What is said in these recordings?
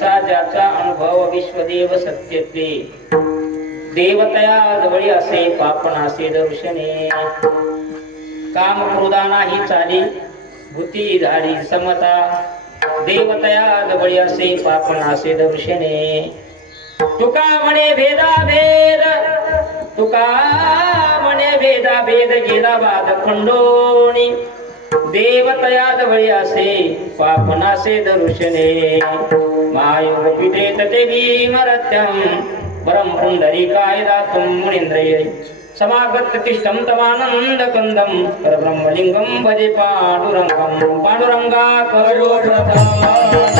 ऐसा ज्याचा अनुभव विश्वदेव सत्यते देवतया जवळी असे पापनासे दर्शने काम क्रोधा नाही चाली भूती धाडी समता देवतया जवळी असे पापनासे दर्शने तुका म्हणे भेदा भेद तुका म्हणे भेदा भेद गेला वाद खंडोनी देवतया जवळी असे पापनासे दर्शने मायोग पिते तते भीमरत्यं परम पुंडरीकाय दातुं मुनींद्रये समागत तिष्ठं तवानंद कंदं परब्रह्मलिंगं भजे पांडुरंगं पांडुरंगा करो प्रथम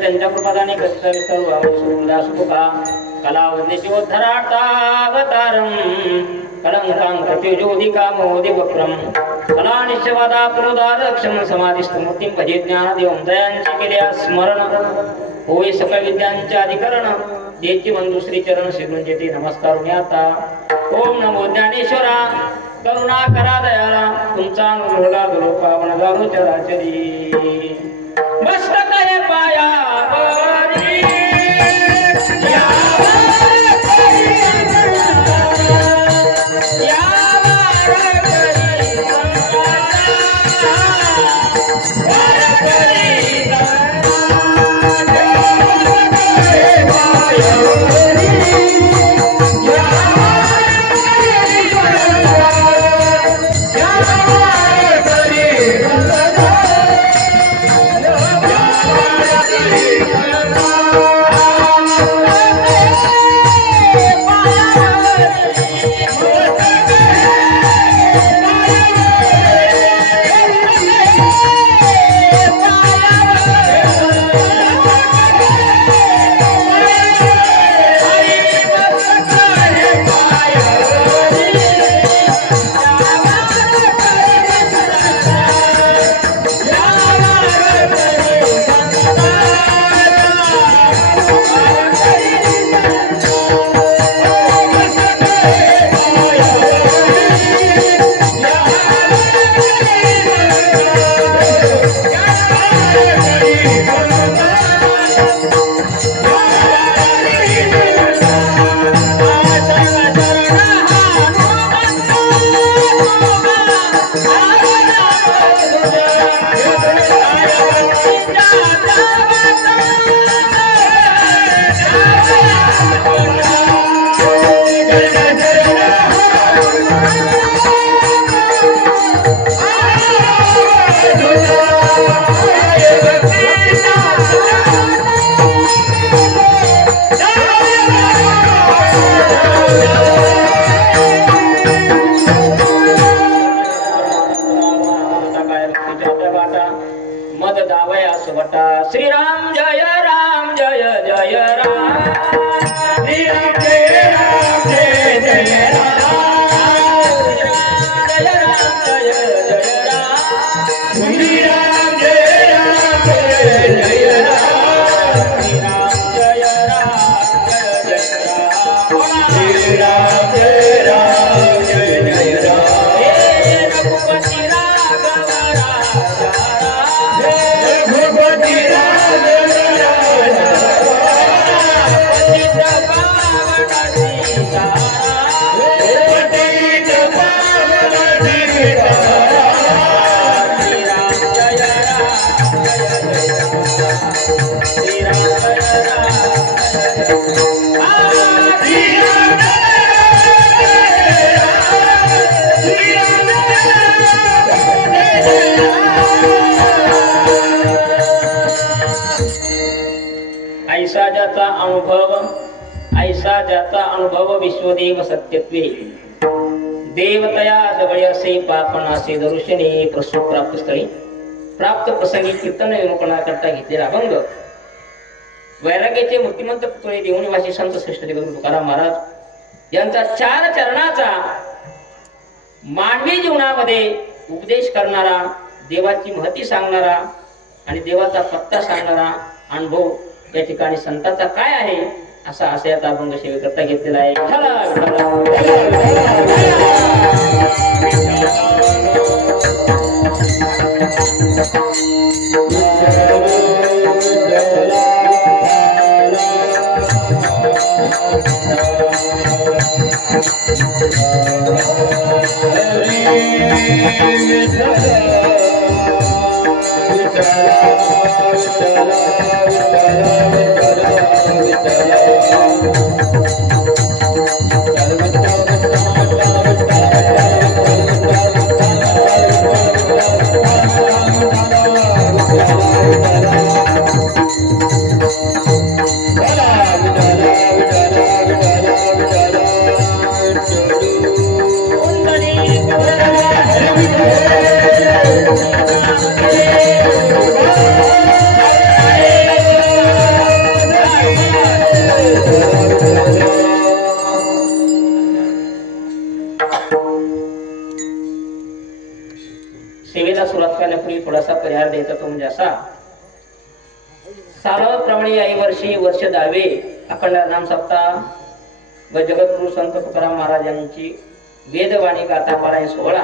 त्यांच्या कृपादाने कलावधरावतारं कलंकां प्रत्युज्योतिका मोदि वक्रम कलानिश्चवादा पुरोदारक्षम समाधिस्थमूर्तिं भजे ज्ञानदेवं दयांचे केल्या स्मरण होय सकल विद्यांचे अधिकरण देची बंधू श्री चरण श्रीगुंजेती नमस्कार आता ओम नमो ज्ञानेश्वरा करुणा करा दयाला तुमचा अनुग्रहला दुरो पावन जाणू चराचरी मस्तक हे पाया श्रीराम जय राम जय जय राम श्रीराम जय राम जय जय राम जय राम जय जय राम श्रीराम जय राम जय जय राम श्रीराम जय राम जय जय राम श्रीराम जय राम जय जय राम हे रघुपति राघव ऐसा ज्याचा अनुभव ऐसा ज्याचा अनुभव विश्वदेव सत्यत्वे देवतया जवळ असे पापनासे दर्शने प्रसूत प्राप्त स्थळी प्राप्त प्रसंगी कीर्तन विमुखनाकरता घेतलेला अभंग वैराग्याचे मूर्तिमंत पुतळे देवनिवासी संत श्रेष्ठ जगद्गुरू तुकाराम महाराज यांचा 4 चरणाचा मानवी जीवनामध्ये उपदेश करणारा, देवाची महती सांगणारा आणि देवाचा पत्ता सांगणारा अनुभव या ठिकाणी संतांचा काय आहे असा आशयाचा अभंग सेवेकरता घेतलेला आहे. सेवेला सुरुवात करण्यापूर्वी थोडासा परिहार द्यायचा तो म्हणजे असा. सालाप्रमाणे याही वर्षी वर्ष 10वे अखंड नाम सप्ताह व जगद्गुरु संत तुकाराम महाराज यांची वेदवाणी गाथा पारायण सोहळा,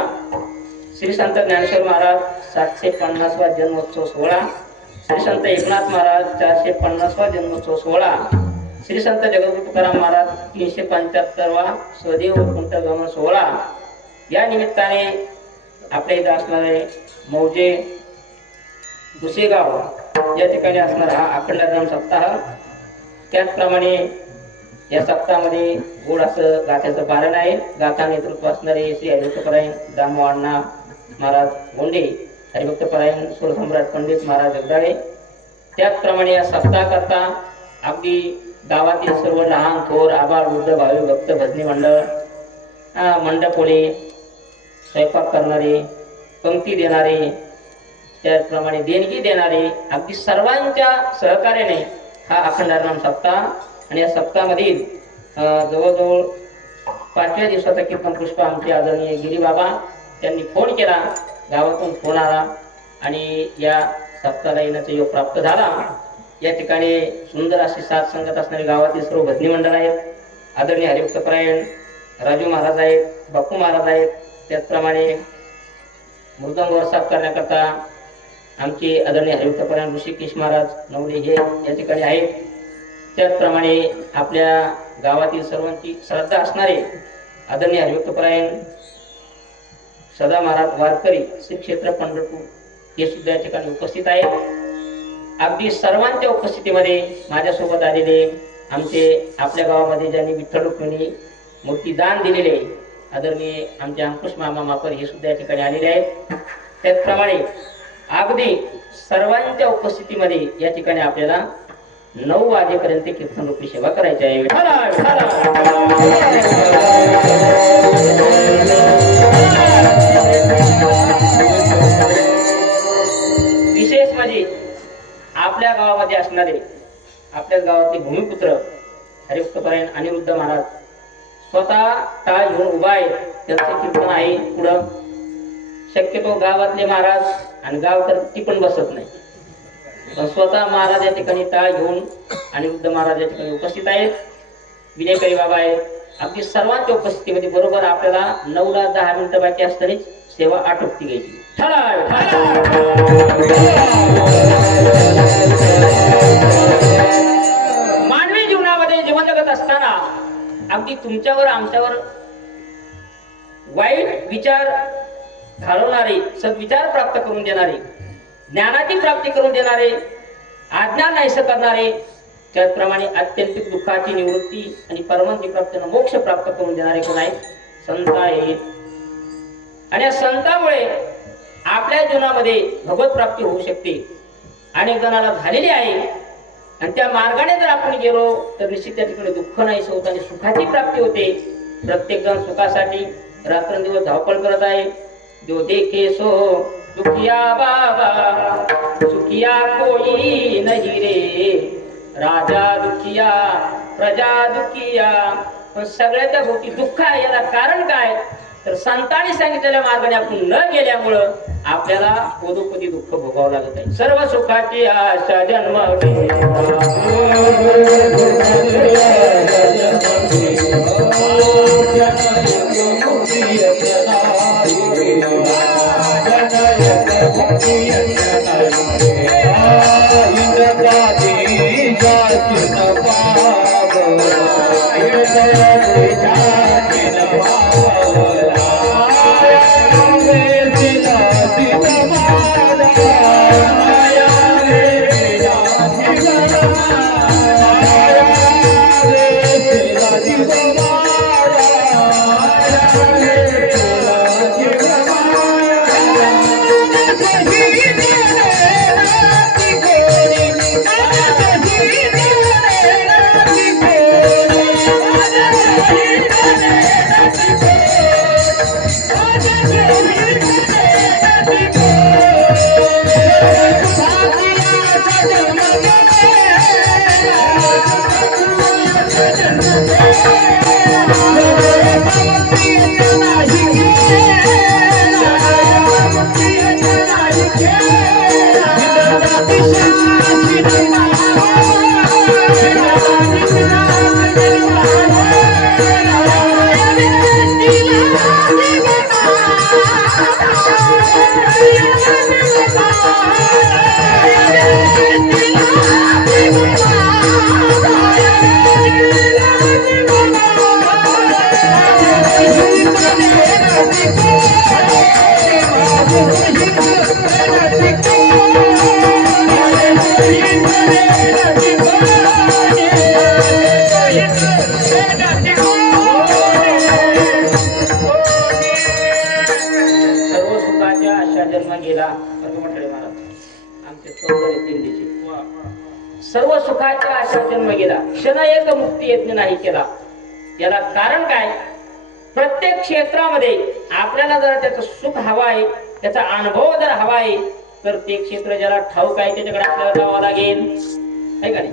श्री संत ज्ञानेश्वर महाराज 750वा जन्मोत्सव सोहळा, श्री संत एकनाथ महाराज 450वा जन्मोत्सव सोहळा, श्री संत जगद्गुरु तुकाराम महाराज 375वा स्वदेव वैकुंठ गमन सोहळा या निमित्ताने आपल्या इथे असणारे मौजे दुसेगाव या ठिकाणी असणारा हा अखंड नाम सप्ताह. त्याचप्रमाणे या सप्ताहामध्ये गोड असं गाथ्याचं पारण आहे. गाथा नेतृत्व असणारे श्री हरिभक्तपरायण दामो अण्णा महाराज गोंडे, हरिभक्तपरायण सुरसम्राट पंडित महाराज जगदाळे. त्याचप्रमाणे या सप्ताहाकरता अगदी गावातील सर्व लहान थोर आबाळ वृद्ध भावी भक्त भजनी मंडळ, मंडपोळे, स्वयंपाक करणारे, पंक्ती देणारे, त्याचप्रमाणे देणगी देणारे अगदी सर्वांच्या सहकार्याने हा अखंड नाम सप्ताह आणि या सप्ताहामधील जवळजवळ 5व्या दिवसाचा कीर्तन पुष्प आमचे आदरणीय गिरीबाबा त्यांनी फोन केला, गावातून फोन आला आणि या सप्ताहाला येण्याचा योग प्राप्त झाला. या ठिकाणी सुंदर अशी साथ संगत असणारे गावातील सर्व भजनी मंडळ आहेत. आदरणीय हरिभक्तपरायण राजू महाराज आहेत, बापू महाराज आहेत. त्याचप्रमाणे मृदंग वर्षाप करण्याकरता आमचे आदरणीय हरिभक्तपरायण ऋषिकेश महाराज नवले हे या ठिकाणी आहेत. त्याचप्रमाणे आपल्या गावातील सर्वांची श्रद्धा असणारे आदरणीय हरिभक्तपरायण सदा महाराज वारकरी श्री क्षेत्र पंढरपूर हे सुद्धा या ठिकाणी उपस्थित आहेत. अगदी सर्वांच्या उपस्थितीमध्ये माझ्यासोबत आलेले आमचे आपल्या गावामध्ये ज्यांनी विठ्ठल रुक्मिणी मूर्ती दान दिलेले आदरणीय आमचे अंकुश मामा मापर हे सुद्धा या ठिकाणी आलेले आहेत. त्याचप्रमाणे अगदी सर्वांच्या उपस्थितीमध्ये या ठिकाणी आपल्याला 9 वाजेपर्यंत कीर्तन रूपी सेवा करायची आहे. विशेष म्हणजे आपल्या गावामध्ये असणारे आपल्याच गावातले भूमिपुत्र हरिभक्तपरायण अनिरुद्ध महाराज स्वतः टाळ घेऊन उभा आहे. त्यांचं कीर्तन आहे पुढं. शक्यतो गावातले महाराज आणि गाव तर ती पण बसत नाही, पण स्वतः महाराज या ठिकाणी टाळ घेऊन अनिरुद्ध महाराज या ठिकाणी उपस्थित आहेत. विनयकरी बाबा आहेत. अगदी सर्वांच्या उपस्थितीमध्ये बरोबर आपल्याला 9 ला 10 मिनिटं बाकी असताना सेवा आटोपती घ्यायची. मानवी जीवनामध्ये जीवन जगत असताना अगदी तुमच्यावर आमच्यावर वाईट विचार घालवणारे, सद्विचार प्राप्त करून देणारे, ज्ञानाची प्राप्ती करून देणारे, अज्ञान नाहीस करणारे, त्याचप्रमाणे अत्यंतिक दुःखाची निवृत्ती आणि परमानंदी प्राप्तीने मोक्ष प्राप्त करून देणारे कोण आहेत? संत आहेत. आणि या संतांमुळे आपल्या जीवनामध्ये भगवत प्राप्ती होऊ शकते. अनेक जणांना झालेली आहे. आणि त्या मार्गाने जर आपण गेलो तर निश्चित त्या ठिकाणी दुःख नाही होत आणि सुखाची प्राप्ती होते. प्रत्येक जण सुखासाठी रात्रंदिवस धावपळ करत आहे. जो देखे सो दुखिया बाबा, सुखिया कोई नहीं रे, राजा दुखिया प्रजा दुखिया. पण सगळ्या त्या गोष्टी दुःख आहे. याला कारण काय तर संतांनी सांगितलेल्या मार्गाने आपण न गेल्यामुळं आपल्याला पदोपदी दुःख भोगावं लागत आहे. सर्व सुखाची आशा जन्म सर्व सुखाच्या आशा जन्म गेला, क्षण एक मुक्ती यत्न नाही केला. याला कारण काय? प्रत्येक क्षेत्रामध्ये आपल्याला जर त्याचं सुख हवं आहे, त्याचा अनुभव जर हवा आहे, तर ते क्षेत्र ज्याला ठाऊक आहे त्याच्याकडे आपल्याला जावं लागेल. आहे का नाही?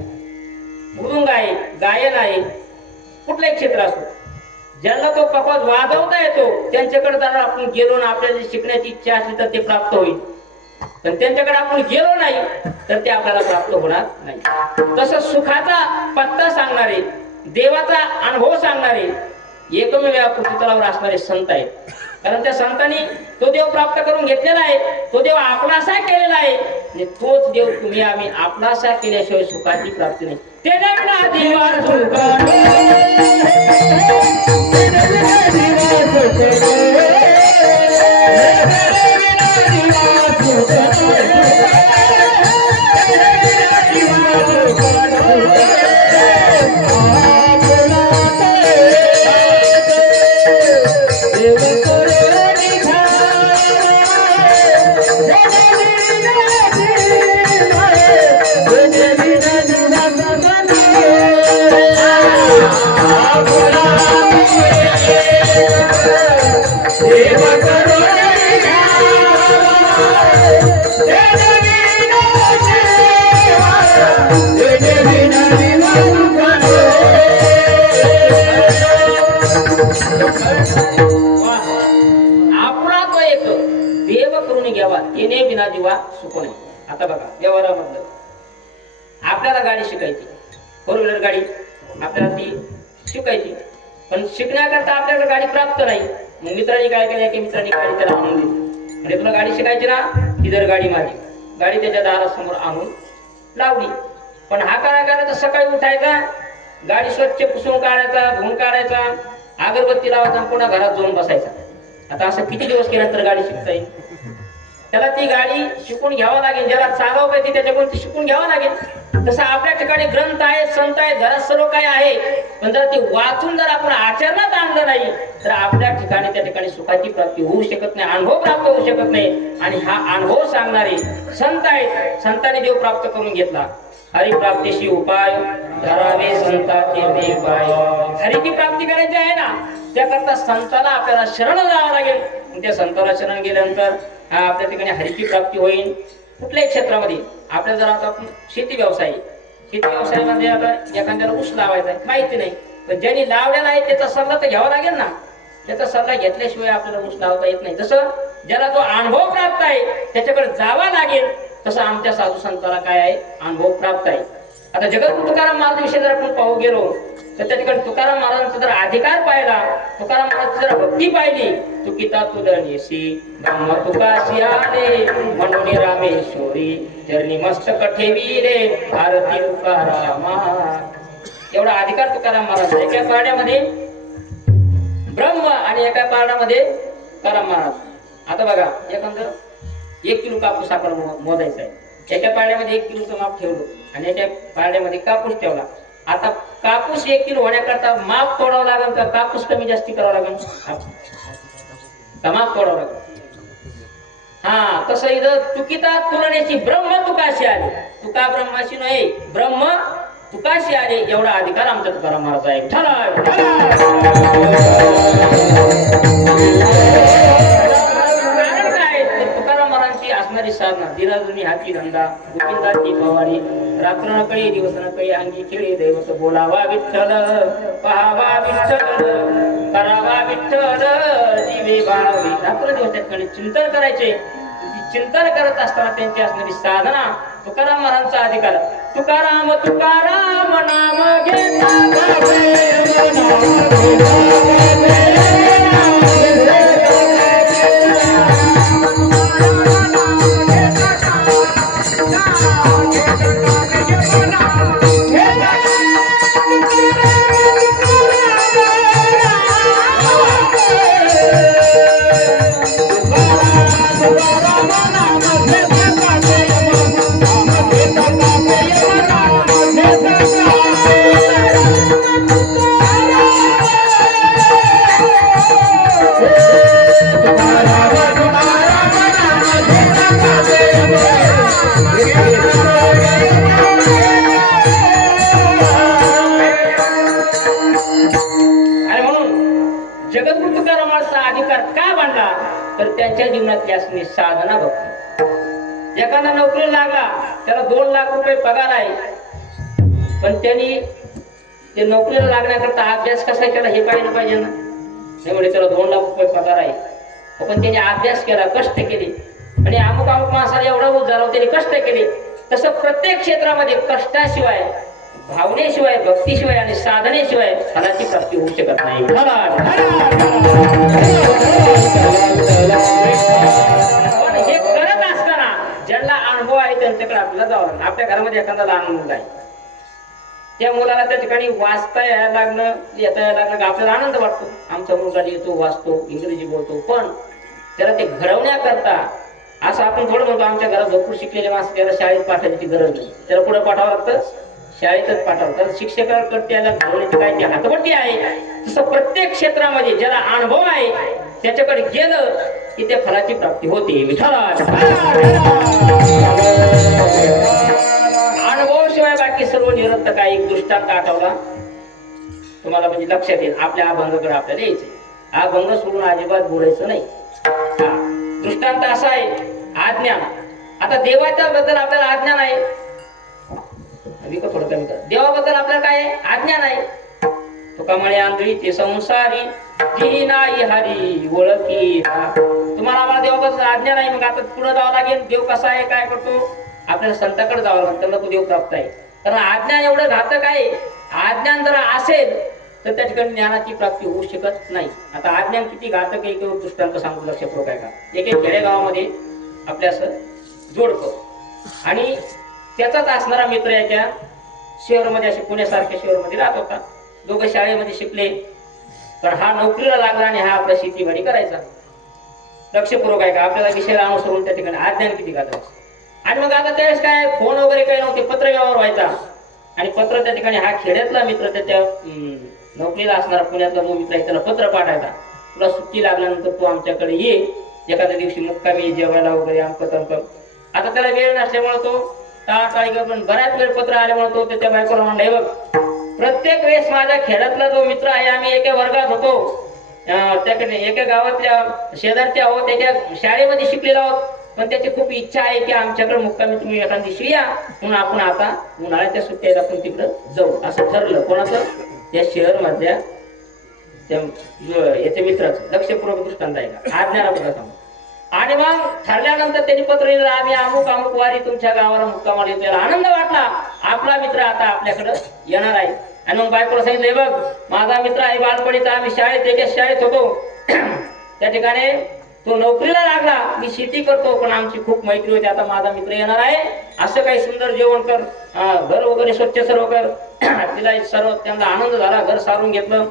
मृदुंग आहे, गायन आहे, कुठलंही क्षेत्र असो, ज्यांना तो पकवाज वाजवता येतो त्यांच्याकडे जर आपण गेलो ना, आपल्याला शिकण्याची इच्छा असली तर ते प्राप्त होईल. पण त्यांच्याकडे आपण गेलो नाही तर ते आपल्याला प्राप्त होणार नाही. तसं सुखाचा पत्ता सांगणारे, देवाचा अनुभव सांगणारे एकमेव या पृथ्वीतलावर असणारे संत आहेत. कारण त्या संतांनी तो देव प्राप्त करून घेतलेला आहे, तो देव आपलासा केलेला आहे आणि तोच देव तुम्ही आम्ही आपलासा केल्याशिवाय सुखाची प्राप्ती नाही. तेने बिना देवा येणे बिना जीवा सुख नाही. आता बघा व्यवहारामधलं आपल्याला गाडी शिकायची, फोर व्हीलर गाडी आपल्याला ती शिकायची, पण शिकण्याकरता आपल्याला गाडी प्राप्त नाही. मग मित्रांनी काय केलं की मित्रांनी गाडी त्याला आणून दिली, म्हणजे तुला गाडी शिकायची ना, ही जर गाडी माझी, गाडी त्याच्या दारासमोर आणून लावली. पण हा काय करायचा, सकाळी उठायचा, गाडी स्वच्छ पुसून काढायचा, धुवून काढायचा, अगरबत्ती लावायचा, पुन्हा घरात जाऊन बसायचा. आता असं किती दिवस केल्यानंतर गाडी शिकता येईल? त्याला ती गाडी शिकून घ्यावं लागेल, ज्याला चालवता येते त्याच्याकडून ती शिकून घ्यावं लागेल. तसं आपल्या ठिकाणी ग्रंथ आहेत, संत आहेत, घरात सर्व काय आहे, पण जर ते वाचून जर आपण आचरणात आणलं नाही तर आपल्या ठिकाणी त्या ठिकाणी सुखाची प्राप्ती होऊ शकत नाही, अनुभव प्राप्त होऊ शकत नाही. आणि हा अनुभव सांगणारे संत आहेत, संतांनी देव प्राप्त करून घेतला. हरिप्राप्तीशी उपाय धरावे संतांचे ते पाय. हरीची प्राप्ती करायची आहे ना, त्याकरता संताला आपल्याला शरण जावं लागेल. त्या संताला शरण गेल्यानंतर आपल्या ठिकाणी हरीची प्राप्ती होईल. कुठल्याही क्षेत्रामध्ये आपल्याला जर आता शेती व्यवसायामध्ये आता एखाद्याला ऊस लावायचा आहे माहिती नाही, पण ज्यांनी लावलेला आहे त्याचा सल्ला तर घ्यावा लागेल ना. त्याचा सल्ला घेतल्याशिवाय आपल्याला ऊस लावता येत नाही. जसं ज्याला जो अनुभव प्राप्त आहे त्याच्याकडे जावा लागेल, तसं आमच्या साधू संताला काय आहे, अनुभव प्राप्त आहे. आता जगद्गुरु तुकाराम महाराज विषयी जर आपण पाहू गेलो तर त्या ठिकाणी तुकाराम महाराजांचा जर अधिकार पाहिला, तुकाराम महाराजांची जर भक्ती पाहिली, तुकिता तुलनेशी ब्रह्म तुकाशी आले म्हणून रामेश्वरी चरणी मस्तक ठेविले आरती तुकारामा. एवढा अधिकार तुकाराम महाराज. एका पारड्यामध्ये ब्रह्म आणि एका पारड्यामध्ये तुकाराम महाराज. आता बघा, एखादं 1 किलो कापूस आपण मोजायचा आहे. एका पारड्यामध्ये 1 किलोचं माप ठेवलं आणि एका पारड्यामध्ये कापूस ठेवला. आता कापूस 1 किलो होण्याकरता माप तोडावं लागेल का कापूस कमी जास्ती करावं लागेल? माप तोडावं लागेल. हा, तसं इथं तुकिता तुलनेची ब्रह्म तुकाशी आले. तुका ब्रह्माशी नाही, ब्रह्म तुकाशी आले. एवढा अधिकार आमचा तुकाराम महाराज आहे. असणारी साधना दिराजुनी हाती धंदा गोविंदाची पवारी रात्र नकळी दिवस नकळी अंगी खेळी दैवत बोलावा विठ्ठल पहावा विठ्ठल करावा विठ्ठल दिवे भावी. रात्र दिवस त्या ठिकाणी चिंतन करायचे. चिंतन करत असताना त्यांची असणारी साधना तुकाराम महाराजांचा अधिकार. तुकाराम तुकाराम नाम घेता त्यांच्या जीवनातली असणारी साधना भक्ती. एखादा नोकरी लागला, त्याला 2 लाख रुपये पगार आहे, पण त्यांनी ते नोकरीला लागण्याकरता अभ्यास कसा केला हे पाहिलं पाहिजे ना. त्यामुळे त्याला 2 लाख रुपये पगार आहे, पण त्याने अभ्यास केला, कष्ट केले आणि अमुक माणसाला एवढा ऊस झाला, त्याने कष्ट केले. तसं प्रत्येक क्षेत्रामध्ये कष्टाशिवाय, भावनेशिवाय, भक्तीशिवाय आणि साधनेशिवाय फलाची प्राप्ती होऊ शकत नाही. पण हे करत असताना ज्यांना अनुभव आहे त्यांच्याकडे आपल्याला जावं. आपल्या घरामध्ये एखादा लहान मुलगा आहे, त्या मुलाला त्या ठिकाणी वाचता यायला लागलं, येता यायला लागलं, आपल्याला आनंद वाटतो. आमचा मुलगा लिहितो, वाचतो, इंग्रजी बोलतो. पण त्याला ते घडवण्याकरता असं आपण थोडं म्हणतो, आमच्या घरात भरपूर शिकलेले माणसं, त्याला शाळेत पाठवायची गरज नाही, त्याला पुढे पाठवावं लागतं, शाळेतच पाठवलं. तर शिक्षकाकडे त्याला घडवण्याची काय ती हातवटी आहे. तसं प्रत्येक क्षेत्रामध्ये ज्याला अनुभव आहे त्याच्याकडे गेलं की त्या फलाची प्राप्ती होते. अनुभवाशिवाय बाकी सर्व निरर्थक आहे. एक दृष्टांत आठवला तुम्हाला, म्हणजे लक्षात येईल. आपल्या अभंगाकडे आपल्याला यायचंय. अभंग सोडून अजिबात बोलायचं नाही. दृष्टांत असा आहे, अज्ञान. आता देवाच्या बद्दल आपल्याला अज्ञान आहे, थोडं कमी कर. देवाबद्दल आपल्याला काय आहे, अज्ञान आहे. तुका म्हणे आंधळी ते संसारी ती नाही हरी ओळखी. तुम्हाला आम्हाला देवाबद्दल अज्ञान आहे, मग आता पुढे जावं लागेल. देव कसा आहे, काय करतो, आपल्याला संतांकडे जावं लागतं, त्यांना तो देव प्राप्त आहे. कारण अज्ञान एवढं घातक आहे. अज्ञान जर असेल तर त्या ठिकाणी ज्ञानाची प्राप्ती होऊ शकत नाही. आता अज्ञान किती घातक आहे किंवा दृष्टांत सांगू लक्षात काय का. एक खेडेगावामध्ये आपल्या असं जोडपं आणि त्याचाच असणारा मित्र याच्या शहरामध्ये, असे पुण्यासारख्या शहरामध्ये राहत होता. दोघं शाळेमध्ये शिकले, पण हा नोकरीला लागला आणि हा आपला शेतीवाडी करायचा. लक्षपूर्वक आहे का, आपल्याला विषयाला अनुसरून त्या ठिकाणी अज्ञान किती घातक. आणि मग आता त्यावेळेस काय फोन वगैरे काही नव्हते, पत्र व्यवहार व्हायचा. आणि पत्र त्या ठिकाणी हा खेड्यातला मित्र त्याच्या नोकरीला असणारा पुण्यातला जो मित्र आहे त्याला पत्र पाठायचा, तुला सुट्टी लागल्यानंतर तू आमच्याकडे ये, एखाद्या दिवशी मुक्कामी जेवायला वगैरे आमक तमक. आता त्याला वेळ नसल्यामुळे तो टाळाटाळी कर, पण बऱ्याच वेळ पत्र आल्यामुळे तो त्याच्या बायकोला म्हणला, "हे बघ, प्रत्येक वेळेस माझ्या खेड्यातला जो मित्र आहे, आम्ही एका वर्गात होतो, त्याकडे एका गावातल्या शेजारचे आहोत, एका शाळेमध्ये शिकलेलो आहोत, पण त्याची खूप इच्छा आहे की आमच्याकडे मुक्कामी तुम्ही एखाद दिवशी या, म्हणून आपण आता उन्हाळ्याच्या सुट्ट्यात आपण तिकडं जाऊ." असं ठरलं. कोणाचं? त्या शहर मधल्या याच्या मित्राचं. लक्षपूर्वक दृष्टांत आहे का, आज्ञानाबद्दल सांगू. आणि मग ठरल्यानंतर त्यांनी पत्र लिहिलं, "आम्ही अमुक अमुक वारी तुमच्या गावाला मुक्कामाला येतो." याला आनंद वाटला, आपला मित्र आता आपल्याकडे येणार आहे. आणि मग बायकोला सांगितलं, "बघ, माझा मित्र आहे बालपणीचा, आम्ही एकाच शाळेत होतो, त्या ठिकाणी तो नोकरीला लागला, मी शेती करतो, पण आमची खूप मैत्री होती. आता माझा मित्र येणार आहे, असं काही सुंदर जेवण कर, घर वगैरे स्वच्छ सर्व कर." तिला सर्व त्यांना आनंद झाला, घर सारून घेतलं,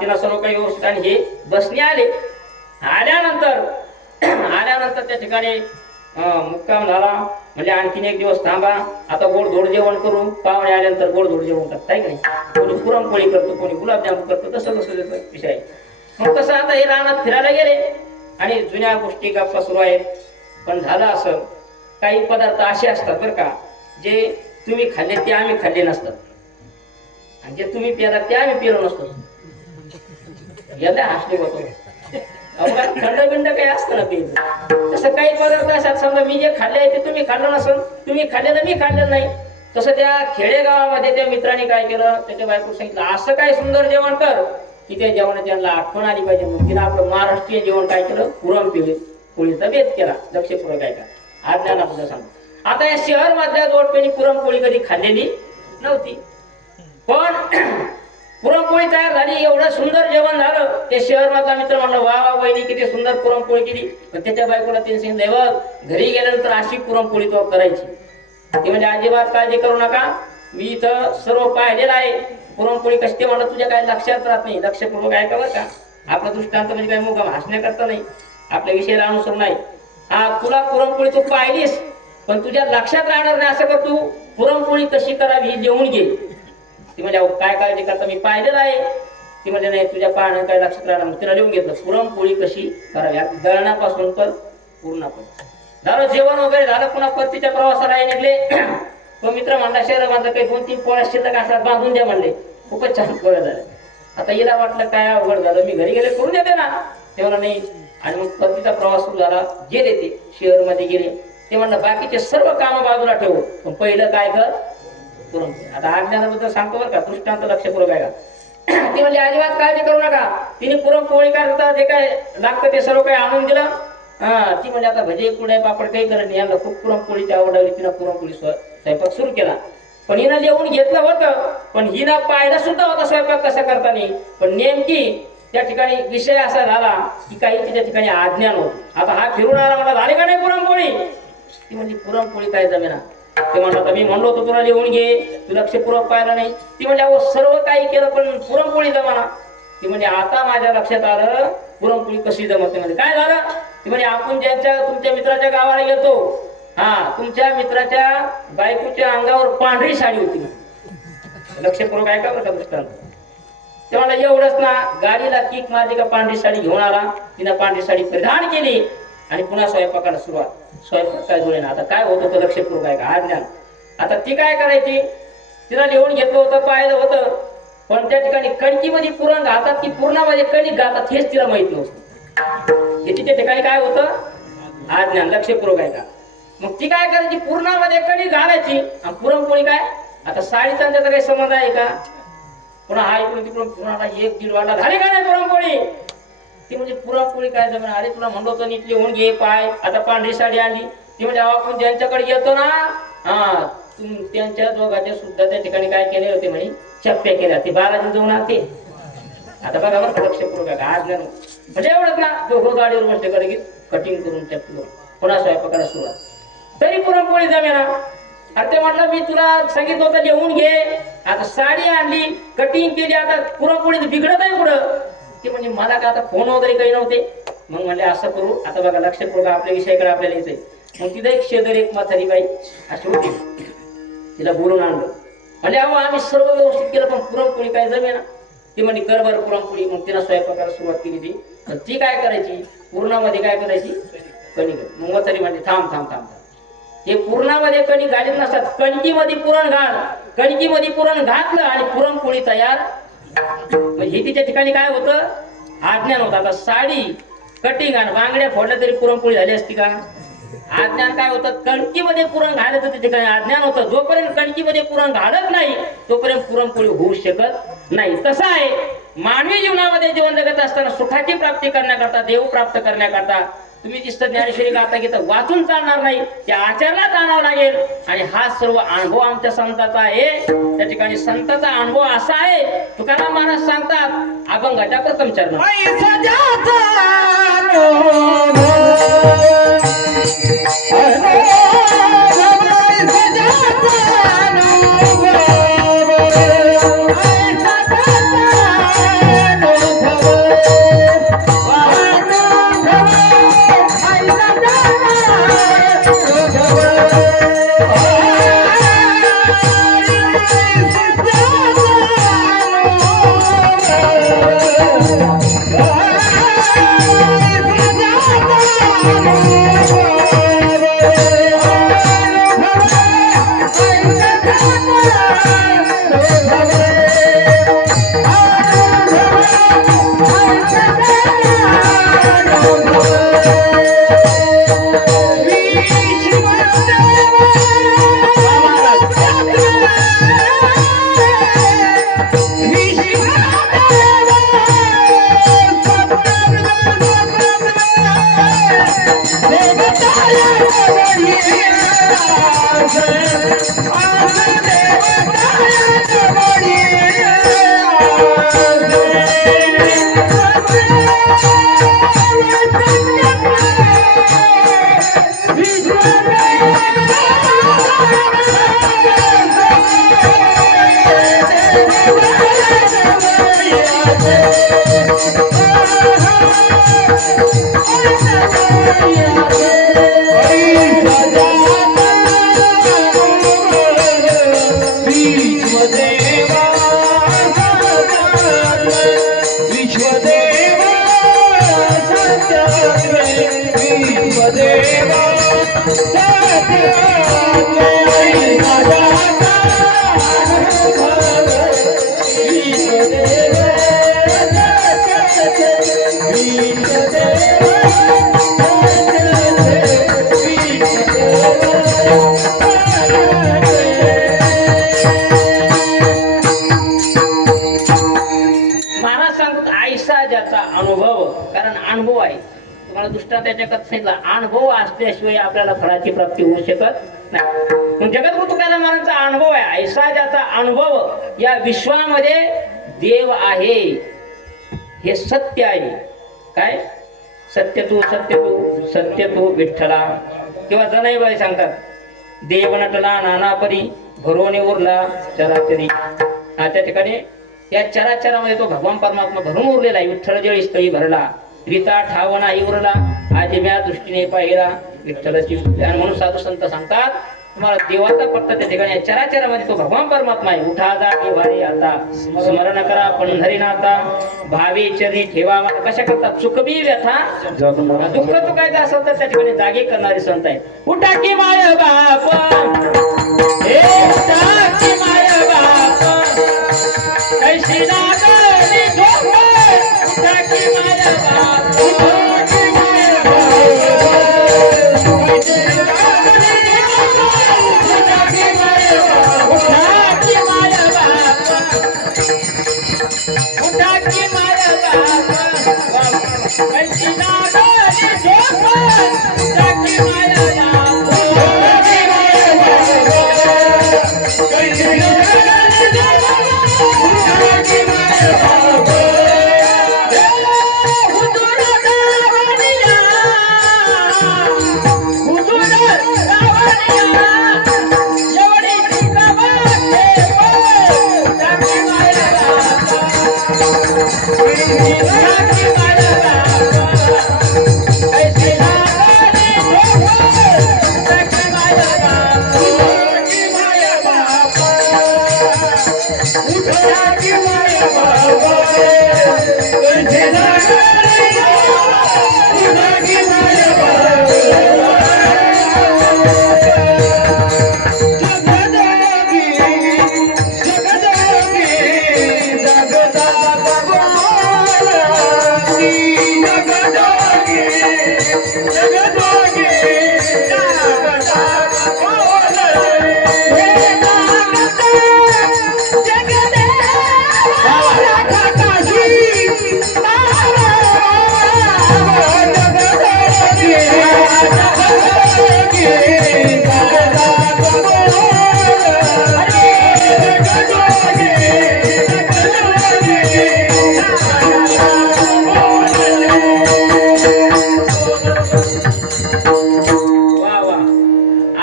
तिला सर्व काही व्यवस्थित. आणि हे बसने आले. आल्यानंतर त्या ठिकाणी मुक्काम झाला. म्हणजे आणखीन एक दिवस थांबा, आता गोड जेवण करू. पाहुणे आल्यानंतर गोड जेवण करत आहे की नाही, कोणी पुरणपोळी करतो, कोणी गुलाबजामुन करतो, तसं विषय आहे. मग तसं आता हे रानात फिरायला गेले आणि जुन्या गोष्टी गप्पा सुरू आहेत. पण झालं असं, काही पदार्थ असे असतात बरं का, जे तुम्ही खाल्ले ते आम्ही खाल्ले नसतात, आणि जे तुम्ही प्याला ते आम्ही पिलो नसतो. याला हसले होतो. खंडबिंड काही असतं ना ते. तसं काही पदार्थ असतात, समजा मी जे खाल्ले आहे ते तुम्ही खाल्लं नसेल, तुम्ही खाल्लेलं मी खाल्लेलं नाही. तसं त्या खेडेगावामध्ये त्या मित्राने काय केलं, त्याच्या बायको सांगितलं, असं काय सुंदर जेवण कर की त्या जेवणाची त्यांना आठवण आली पाहिजे. मग तिने आपलं महाराष्ट्रीय जेवण काय केलं, पुरणपोळीचा बेत केला. लक्षपूर्वक काय का, आज्ञानाबद्दल सांगतो. आता या शहर मधल्या जोडप्याने पुरणपोळी कधी खाल्लेली नव्हती, पण पुरणपोळी तयार झाली, एवढं सुंदर जेवण झालं. ते शहर मधला मित्र म्हणलं, "वा वा वहिनी, किती सुंदर पुरणपोळी केली." पण त्याच्या बायकोला त्यांनी सांगितलं, "बघ, घरी गेल्यानंतर अशी पुरणपोळी तो करायची." ती म्हणजे, "अजिबात काळजी करू नका, मी इथं सर्व पाहिलेलं आहे. पुरणपोळी कशी ते म्हणलं तुझ्या काय लक्षात राहत नाही." लक्षपूर्वक ऐका बरं का, आपला दृष्टांत म्हणजे काय मुद्दाम हसण्याकरता नाही, आपल्या विषयाला अनुसरून नाही. तुला पुरणपोळी तू पाहिलीस, पण तुझ्या लक्षात राहणार नाही. असं कर, तू पुरणपोळी कशी करावी ही लिहून घे. ती म्हणजे, "काय काळजी करता, मी पाहिलेलं आहे." ती म्हणजे, "नाही, तुझ्या पाहणं काय लक्षात राहणार." मग तिला लिहून घेतलं, पुरणपोळी कशी करावी, दळणापासून तर पूर्णपणे. झालं जेवण वगैरे झालं, पुन्हा परतीच्या प्रवासाला निघले. तो मित्र म्हणला, शहरामध्ये काही 2-3 पोळ्या शिल्लक असतात, बांधून द्या म्हणले. खूपच छान पोळ्या झाल्या. आता हिला वाटलं काय अवघड झालं, मी घरी गेले करून देते ना. तेव्हा नाही. आणि मग परतीचा प्रवास सुरू झाला. गेले ते शहर मध्ये गेले. ते म्हणलं, बाकीचे सर्व काम बाजूला ठेवू, पण पहिलं काय कर, पुरणपोळी. आता आज्ञानाबद्दल सांगतो बरं का, दृष्टांत लक्षपूर्वक आहे का. ती म्हणजे, "अजिबात काळजी करू नका." तिने पुरणपोळी करता जे काय लागतं ते सर्व काही आणून दिलं. ती म्हणजे, आता भजे कुडे पापड काही करत नाही, यांना खूप पुरणपोळीची आवड लागली. तिनं पुरणपोळी स्वयंपाक सुरू केला. पण हिनं लिहून घेतलं होतं, पण हिनं पाहिलं सुद्धा होतं स्वयंपाक कसा करताना. पण नेमकी त्या ठिकाणी विषय असा झाला की काही त्या ठिकाणी अज्ञान होतं. आता हा फिरून आला, म्हणला, "झाली का नाही पुरणपोळी?" ती म्हणजे, "पुरणपोळी काय जमेना." ते म्हणतात, "मी म्हणलो होतो तुला लिहून घे, तू लक्षपूर्वक पाहिलं नाही." ती म्हणजे, "अहो, सर्व काही केलं पण पुरणपोळी जमाना." ती म्हणजे, "आता माझ्या लक्षात आलं पुरणपोळी कशी जमते." म्हणजे, "काय झालं?" ती म्हणजे, "आपण तुमच्या मित्राच्या गावाला येतो, तुमच्या मित्राच्या बायकोच्या अंगावर पांढरी साडी होती." लक्षपूर्वक ऐका बरं का दृष्टांत. ते म्हणलं, "एवढंच ना, गाडीला किक मारली का पांढरी साडी घेऊन आला." तिनं पांढरी साडी परिधान केली आणि पुन्हा स्वयंपाकाला सुरुवात. स्वयंपाक काय जुळे ना. आता काय होत होतं, लक्षपूर्वक आहे का, आज्ञान. आता ती काय करायची, तिला लिहून घेतलं होतं, पाहिलं होतं, पण त्या ठिकाणी कणकीमध्ये पुरण घालतात की पूर्णामध्ये कणिक घालतात हेच तिला माहित नव्हतं. तिच्या ठिकाणी काय होतं, आज्ञान. लक्षपूर्वक आहे का. मग ती काय करायची, पूर्णामध्ये कणिक घालायची आणि पुरणपोळी काय. आता साडीचा त्याचा काही संबंध आहे का. पुन्हा हा इकडून तिकडून पुन्हा 1-1.5 वाजला, "झाली का नाही पुरणपोळी?" ती म्हणजे, "पुरणपोळी काय जमेना." "अरे, तुला म्हणलो होतं नीट लिहून घे, पाय." आता पांढरी साडी आणली. ती म्हणजे, "आपण ज्यांच्याकडे येतो ना, त्यांच्या दोघांच्या सुद्धा त्या ठिकाणी काय केले होते म्हणे, चप्प्या केल्या." ते 12 दिवस जाऊन आले. आता बघा बरं लक्षपूर्वक आज नाही म्हणजे एवढंच ना, दोघं गाडीवर बसले कडे कटिंग करून चप्पीवर पुन्हा स्वयंपाकाला सुरुवात. तरी पुरणपोळी जमेना. अरे ते म्हटलं, "मी तुला सांगितलं होतं लिहून घे." आता साडी आणली, कटिंग केली, आता पुरणपोळी बिघडत आहे पुढं. ते म्हणजे, "मला का आता फोन वगैरे काही नव्हते." मग म्हणले, "असं करू." आता बघा लक्षपूर्वक आपल्या विषयाकडे आपल्याला यायचंय. मग तिथं एक शेजारी एक म्हातारी बाई अशी होती, तिला बोलून आणलं. म्हणजे, "अहो, आम्ही सर्व व्यवस्थित केलं पण पुरणपोळी काय जमेना." ती म्हणजे, "कर बरं पुरणपोळी." मग तिला स्वयंपाकाला सुरुवात केली. ती काय करायची, पूर्णामध्ये काय करायची, कणिक. मग म्हातारी म्हणजे, थांब थांब थांब हे पुरणामध्ये कणिक घालीत नसतात, कणकीमध्ये पुरण घाल, कणकीमध्ये पुरण घातलं आणि पुरणपोळी तयार. म्हणजे तिच्या ठिकाणी काय होतं, अज्ञान होतं. आता साडी कटिंग आणि बांगड्या फोडल्या तरी पुरणपोळी झाली असती का? अज्ञान काय होतं, कणकीमध्ये पुरण घालत त्या ठिकाणी अज्ञान होतं. जोपर्यंत कणकीमध्ये पुरण घालत नाही तोपर्यंत पुरणपोळी होऊ शकत नाही. तसं आहे मानवी जीवनामध्ये जीवन जगत असताना सुखाची प्राप्ती करण्याकरता, देव प्राप्त करण्याकरता तुम्ही दिसतं ज्ञानेश्वरी गाता गीता वाचून चालणार नाही, त्या आचरणात आणावं लागेल. आणि हा सर्व अनुभव आमच्या संताचा आहे. त्या ठिकाणी संताचा अनुभव असा आहे, तुकाराम महाराज सांगतात अभंगाच्या प्रथम चरण, दृष्टांताच्या कथेला अनुभव असल्याशिवाय आपल्याला फळाची प्राप्ती होऊ शकत नाही. मग जगद्गुरु तुकाराम महाराजांचा अनुभव आहे, ऐसा ज्याचा अनुभव या विश्वामध्ये देव आहे हे सत्य आहे. काय सत्य तू सत्य तू सत्य तू विठ्ठला. किंवा जनाईबाई सांगतात देव नटला नानापरी भरोने उरला चराचरी. त्या ठिकाणी या चराचरामध्ये तो भगवान परमात्मा भरून उरलेला आहे. विठ्ठल जळी स्थळी भरला रीता ठावना उरला आजम्या दृष्टीने पाहिला विठ्ठलाची. म्हणून साधू संत सांगतात तुम्हाला देवाचा पत्ता त्या ठिकाणी चराचरामध्ये तो भगवान परमात्मा आहे. उठा जा निवारे आता स्मरण करा पंढरीनाथा भावी चरणी ठेवा. कशा करतात सुखबी व्यथा दुःख चुकायचं असेल तर त्या ठिकाणी जागे करणारे संत आहे. उठा की माय बाप हे उठा की माय बाप ऐशी नागरी झोप उठा की माय बाप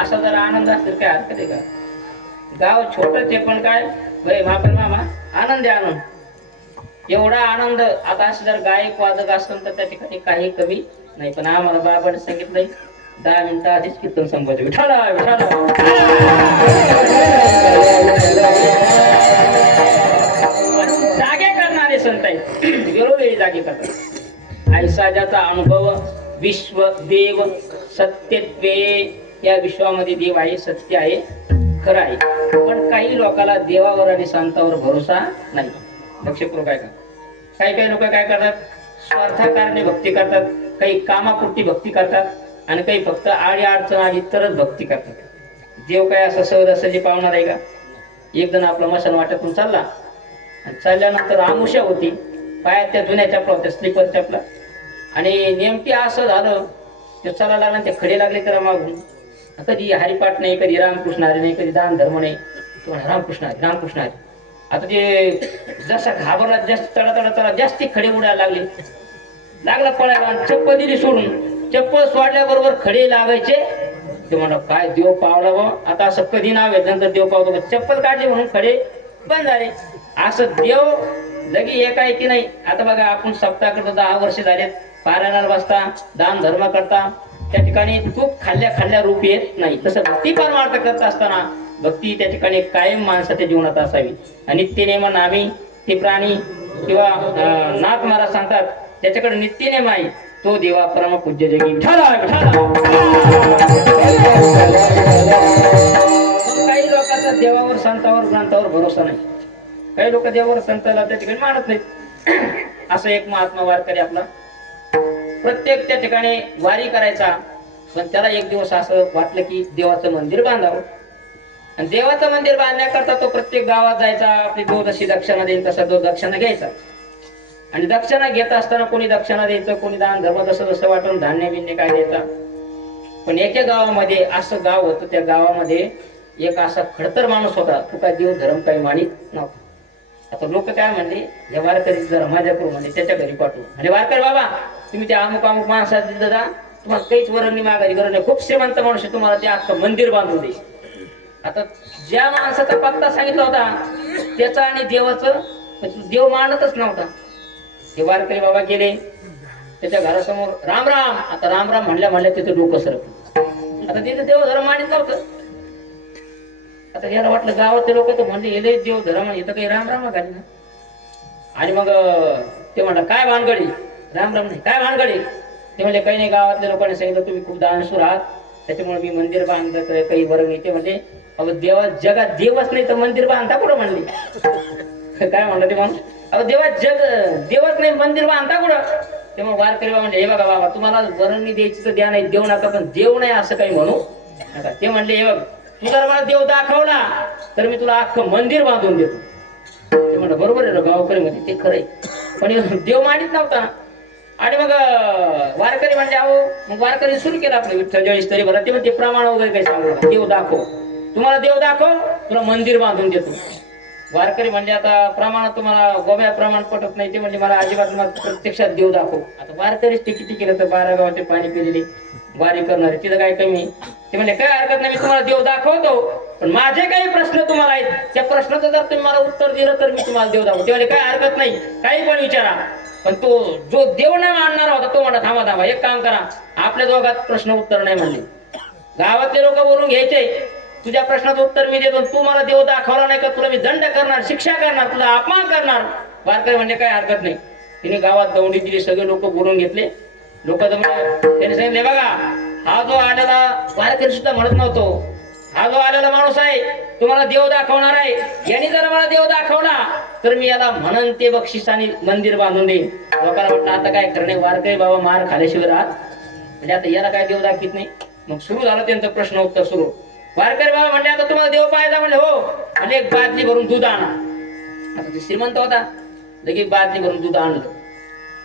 असा जर आनंद असेल काय हरकत आहे का? गाव छोटच आहे पण काय भाई मापन मामा आनंद आहे आनंद. एवढा आनंद आता असं जर गायक वादक असतं तर त्या ठिकाणी काही कमी नाही. पण आम्हाला बाबाने सांगितलंय 10 मिनिटं आधीच कीर्तन संपवायचं. विठाला विठाला जागे करणारे संत आहेत. वेळोवेळी जागे करतात. ऐसा ज्याचा अनुभव विश्व देव सत्यत्वे, या विश्वामध्ये देव आहे, सत्य आहे, खरं आहे. पण काही लोकांना देवावर आणि संतावर भरोसा नाही. लक्षपूर्वक काय का काही काही लोक काय करतात, स्वार्थाकारणे भक्ती करतात, काही कामापुरती भक्ती करतात आणि काही फक्त आडी अडचण आली तरच भक्ती करतात. देव काय असं सहजासहजी पावणार आहे का? एक जण आपला मशान वाट्यातून चालला आणि चालल्यानंतर आमुष्या होती, पायात त्या जुन्या चपला होत्या, स्लीपर चपला, आणि नेमकी असं झालं ते चालायला लागला, ते खडे लागले त्याला मागून. कधी हरिपाठ नाही, कधी रामकृष्ण हरी नाही, कधी दान धर्म नाही, रामकृष्ण हरी रामकृष्ण हरी. आता ते जसा घाबरला जास्त तडा जास्ती खडे उडायला लागला पळायला. चप्पल दिली सोडून, चप्पल सोडल्याबरोबर खडे लागायचे. ते म्हणा काय देव पावला बा, आता असं कधी नाव आहे नंतर देव पावतो. चप्पल काढली म्हणून खडे बंद झाले. असं देव लगी एकाएकी नाही. आता बघा आपण सप्ताह करतो, 10 वर्ष झालेत, पारायणाला बसता, दान धर्म करता, त्या ठिकाणी तूप खाल्ल्या रूप येत नाही. तसं भक्ती परमार्थ करत असताना भक्ती त्या ठिकाणी कायम माणसाच्या जीवनात असावी. आणि नित्यनेम नामी ते प्राणी किंवा नाथ महाराज सांगतात त्याच्याकडे नित्यनेम आहे, तो देवा परम पूज्य जगी. काही लोकांचा देवावर संतावर ग्रंथावर भरोसा नाही. काही लोक देवावर संताला त्या ठिकाणी मानत नाहीत. असं एक महात्मा वारकरी आपला प्रत्येक त्या ठिकाणी वारी करायचा, पण त्याला एक दिवस असं वाटलं की देवाचं मंदिर बांधावं. आणि देवाचं मंदिर बांधण्याकरता तो प्रत्येक गावात जायचा, आपली जो जशी दक्षिणा देईल तसा तो दक्षिणा घ्यायचा. आणि दक्षिणा घेत असताना कोणी दक्षिणा द्यायचं, कोणी दान धर्म जसं जसं वाटून धान्य बिन्य काय द्यायचा. पण एका गावामध्ये असं गाव होतं, त्या गावामध्ये एक असा खडतर माणूस होता, तो काय देव धर्म काही मानित नव्हता. आता लोक काय म्हणले, या वारकरी जरा माझ्या करू म्हणजे त्याच्या घरी पाठवू. म्हणजे वारकरी बाबा तुम्ही त्या अमुक अमुक माणसात दिलं जा, तुम्हाला काहीच वरणी मागायची गरज नाही, खूप श्रीमंत माणूस आहे, तुम्हाला ते अख्खं मंदिर बांधून दे. आता ज्या माणसाचा पत्ता सांगितला होता त्याचा आणि देवाचं देव मानतच नव्हता. हे वारकरी बाबा गेले त्याच्या घरासमोर, राम राम. आता राम राम म्हणल्या तिथे डोकं सरकलं. आता तिथे देव धर्म मानित नव्हतं. आता याला वाटलं गावातले लोक तर म्हणजे हे देव धर्म, इथं काही राम राम घाली ना. आणि मग ते म्हणलं काय भानगडी, राम राम नाही काय भानगडी. ते म्हणजे काही नाही, गावातल्या लोकांनी सांगितलं तुम्ही खूप दानशूर आहात, त्याच्यामुळे मी मंदिर बांधलं, काही बरं नाही. ते म्हणजे अगं देवा जगात देवच नाही तर मंदिर बांधता कुठं म्हणले. काय म्हणलं ते माणूस, अगं देवच नाही मंदिर बांधता कुठं. तेव्हा वारकरी बाबा म्हणजे हे बघा बाबा तुम्हाला वरणी द्यायची तर द्या, नाही देऊ नका, पण देव नाही असं काही म्हणू नका. ते म्हणले हे बघ तू जर मला देव दाखवला तर मी तुला अख्खं मंदिर बांधून देतो. ते म्हणलं बरोबर आहे ना गावकरी मध्ये ते खरंय, पण देव मानित नव्हता. आणि मग वारकरी म्हणजे अहो, मग वारकरी सुरू केला आपलं विठ्ठल 40 तरी बरं. ते म्हणते प्रमाण वगैरे काही सांगू नका, देव दाखव, तुम्हाला देव दाखव तुला मंदिर बांधून देतो. वारकरी म्हणजे आता प्रमाणात तुम्हाला गोव्या प्रमाण पटत नाही. ते म्हणजे मला अजिबात मला प्रत्यक्षात देव दाखव. आता वारकरीच ते किती केलं तर 12 गावाचे पाणी पिलेले वारी करणारे तिथं काय कमी. ते म्हणजे काय हरकत नाही, मी तुम्हाला देव दाखवतो, पण माझे काही प्रश्न तुम्हाला आहेत, त्या प्रश्नाचं जर तुम्ही मला उत्तर दिलं तर मी तुम्हाला देव दाखवतो. ते म्हणजे काय हरकत नाही, काही पण विचारा. पण तो जो देव नाही मानणारा होता तो म्हणा थांबा एक काम करा, आपल्या दोघात प्रश्न उत्तर नाही म्हणले. गावातले लोक बोलून घ्यायचे, तुझ्या प्रश्नाचं उत्तर मी देतो, तू मला देव दाखवला नाही का तुला मी दंड करणार, शिक्षा करणार, तुला अपमान करणार. वारकरी म्हणजे काय हरकत नाही. तिने गावात दौंडी दिली, सगळे लोक बोलून घेतले. लोक त्यांनी सांगितले बघा हा जो आलेला वारकरी सुद्धा म्हणत नव्हतो, हा जो आलेला माणूस आहे तुम्हाला देव दाखवणार आहे, यांनी जर मला देव दाखवला तर मी याला म्हणन ते बक्षिसाने मंदिर बांधून देईन. लोकांना वाटलं आता काय करणे, वारकरी बाबा मार खाल्याशिवाय राहत म्हणजे आता याला काय देव दाखवित नाही. मग सुरू झालं त्यांचं प्रश्न उत्तर सुरू. वारकरी बाबा म्हणले आता तुम्हाला देव पाहिजे म्हणले हो, म्हणजे एक बादली भरून दूध आणा. आता ते श्रीमंत होता, लगेच बादली भरून दूध आणलं.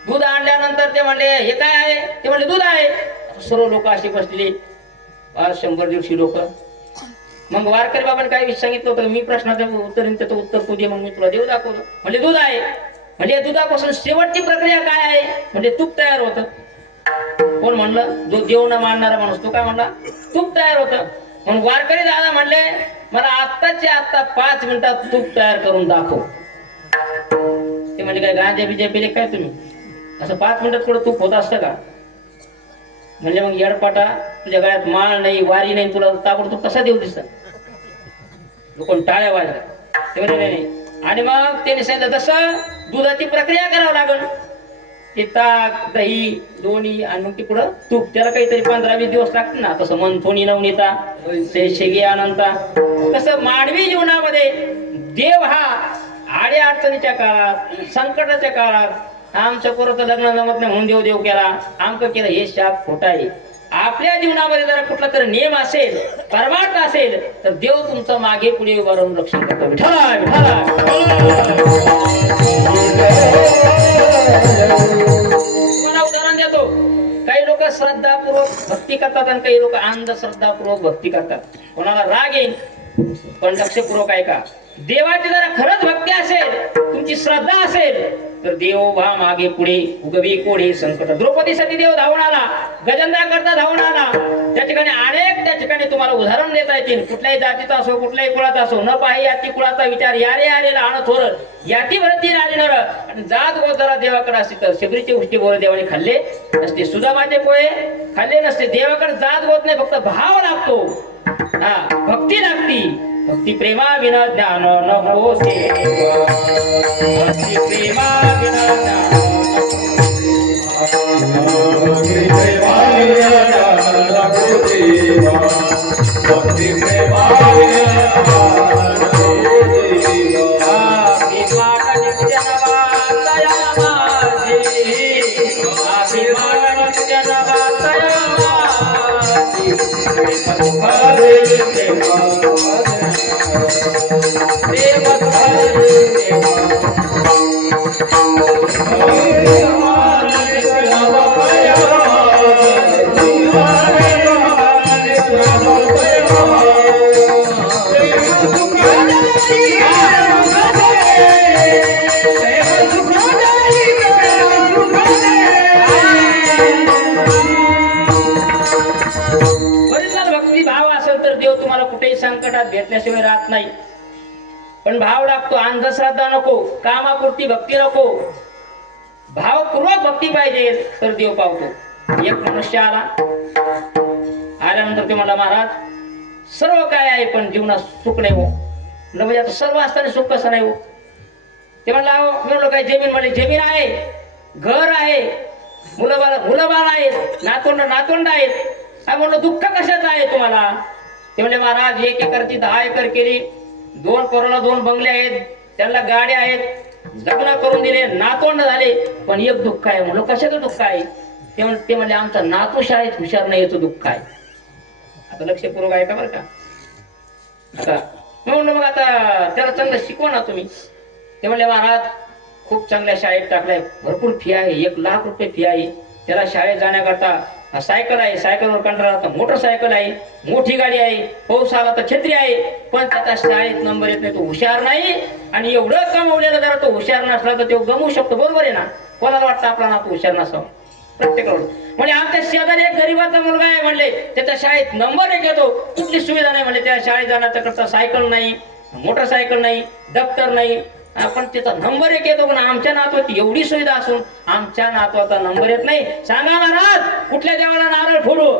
दूध आणल्यानंतर ते म्हणले हे काय आहे, ते म्हणले दूध आहे. सर्व लोक अशी बसलेली 100-150 लोक. मग वारकरी बाबांनी काय सांगितलं होतं, मी प्रश्नाचं उत्तर त्याचं उत्तर तू दे, मग मी तुला देव दाखवलं. म्हणजे दूध आहे, म्हणजे दुधापासून शेवटची प्रक्रिया काय आहे, म्हणजे तूप तयार होतं. कोण म्हणलं, जो देव न मानणारा माणूस तो काय म्हणला, तूप तयार होतं. म्हणून वारकरी दादा म्हणले मला आत्ताच्या आत्ता 5 मिनिटात तूप तयार करून दाखव. ते म्हणजे काय गांजा बिजा पिले काय तुम्ही? असं 5 मिनिटात पुढे तूप होत असतं का? म्हणजे मग येडपाटा, तुझ्या गळ्यात माळ नाही, वारी नाही, तुला ताबडतोब कसा देऊ दिसत? लोक टाळ्या वाजल्या. ते म्हणजे नाही. आणि मग त्याने सांगितलं तसं दुधाची प्रक्रिया करावं लागल. ते ताक दही दोन्ही आणि मग ते पुढं तूप, त्याला काहीतरी 15-20 दिवस लागतील ना. तसं मंथोनी नवनीता ते शेगी अनंता. तसं मानवी जीवनामध्ये देव हा आडे अडचणीच्या काळात, संकटाच्या काळात आमच्या पोराचं लग्न जमत नाही म्हणून देव देव केला, आमचं केलं, हे शाप खोटा आहे. आपल्या जीवनामध्ये जर कुठला तरी नियम असेल, परमार्थ असेल, तर देव तुमचं मागे पुढे उभा राहून रक्षण करतो. विठ्ठला विठ्ठला. तुम्हाला उदाहरण देतो. काही लोक श्रद्धापूर्वक भक्ती करतात आणि काही लोक अंधश्रद्धापूर्वक भक्ती करतात. कोणाला राग येईल पण लक्षपूर्वक ऐका. देवाची जरा खरंच भक्ती असेल, तुमची श्रद्धा असेल, तर देव व्हा मागे पुढे उगवी कोढे संकट. द्रौपदीसाठी देव धावून आला, गजंद्रा करता धावून आला. त्या ठिकाणी अनेक त्या ठिकाणी तुम्हाला उदाहरण देता येतील. कुठल्याही जातीचा असो, कुठल्याही कुळाचा असो, न पाही याती कुळाचा विचार, यारे आले लहान थोर याती भरती राजनर. आणि जात गो जरा देवाकडे असते तर शबरीची उष्टी बोर देवाने खाल्ले नसते, सुदामाचे पोहे खाल्ले नसते. देवाकडे जात गोत नाही, फक्त भाव लागतो. हा, भक्ती लागती. भक्ती प्रेमा विना ज्ञान न होते. भक्ती प्रेमा विना ज्ञान भक्ती प्रेमा विना भक्ती प्रेमा संकटात घेतल्याशिवाय राहत नाही. पण भाव लागतो. अंधश्रद्धा नको, कामापुरती भक्ती नको, भावपूर्वक भक्ती पाहिजे तर देव पावतो. एक मनुष्य आला, आल्यानंतर ते म्हणला महाराज सर्व काय आहे पण जीवनात सुख नाही हो. म्हणजे आता सर्व असताना सुख कसं नाही हो? ते म्हणला मी म्हणलो काय जमीन? म्हणजे जमीन आहे, घर आहे, मुलं बाळ आहेत, नातवंड आहेत. म्हणलं दुःख कशाचं आहे तुम्हाला? ते म्हणले महाराज 1 एकरची 10 एकर केली, 2 पोराला 2 बंगले आहेत, त्यांना गाड्या आहेत, लग्न करून दिले, नातवंड झाले, पण एक दुःख आहे. म्हणलं कशाचं दुःख आहे? ते म्हणले आमचा नातू शाळेत हुशार नाही, याचं दुःख आहे. आता लक्षपूर्वक आहे का बरं का? आता मी म्हणलं मग आता त्याला चांगलं शिकवा ना तुम्ही. ते म्हणले महाराज खूप चांगल्या शाळेत टाकलाय, भरपूर फी आहे, 1 लाख रुपये फी आहे. त्याला शाळेत जाण्याकरता सायकल आहे, सायकलवर कंटाळा, मोटरसायकल आहे, मोठी गाडी आहे, पाऊस आला तर छत्री आहे, पण त्याचा शाळेत नंबर येत नाही, तो हुशार नाही. आणि एवढं कमवलेलं जरा तो हुशार नसला तर तो गमवू शकतो. बरोबर आहे ना? कोणाला वाटतं आपला नातू हुशार नसावा? प्रत्येकाला. म्हणजे आमच्या शेजारी एक गरीबाचा मुलगा आहे, म्हणले त्याच्या शाळेत नंबर 1 येतो, कुठली सुविधा नाही. म्हणजे त्या शाळेत जाण्याचा करता सायकल नाही, मोटरसायकल नाही, दप्तर नाही, आपण त्याचा नंबर 1 येतो. पण आमच्या नातवाची एवढी सुविधा असून आमच्या नातवाचा नंबर येत नाही. सांगा महाराज कुठल्या देवाला नारळ फोडू?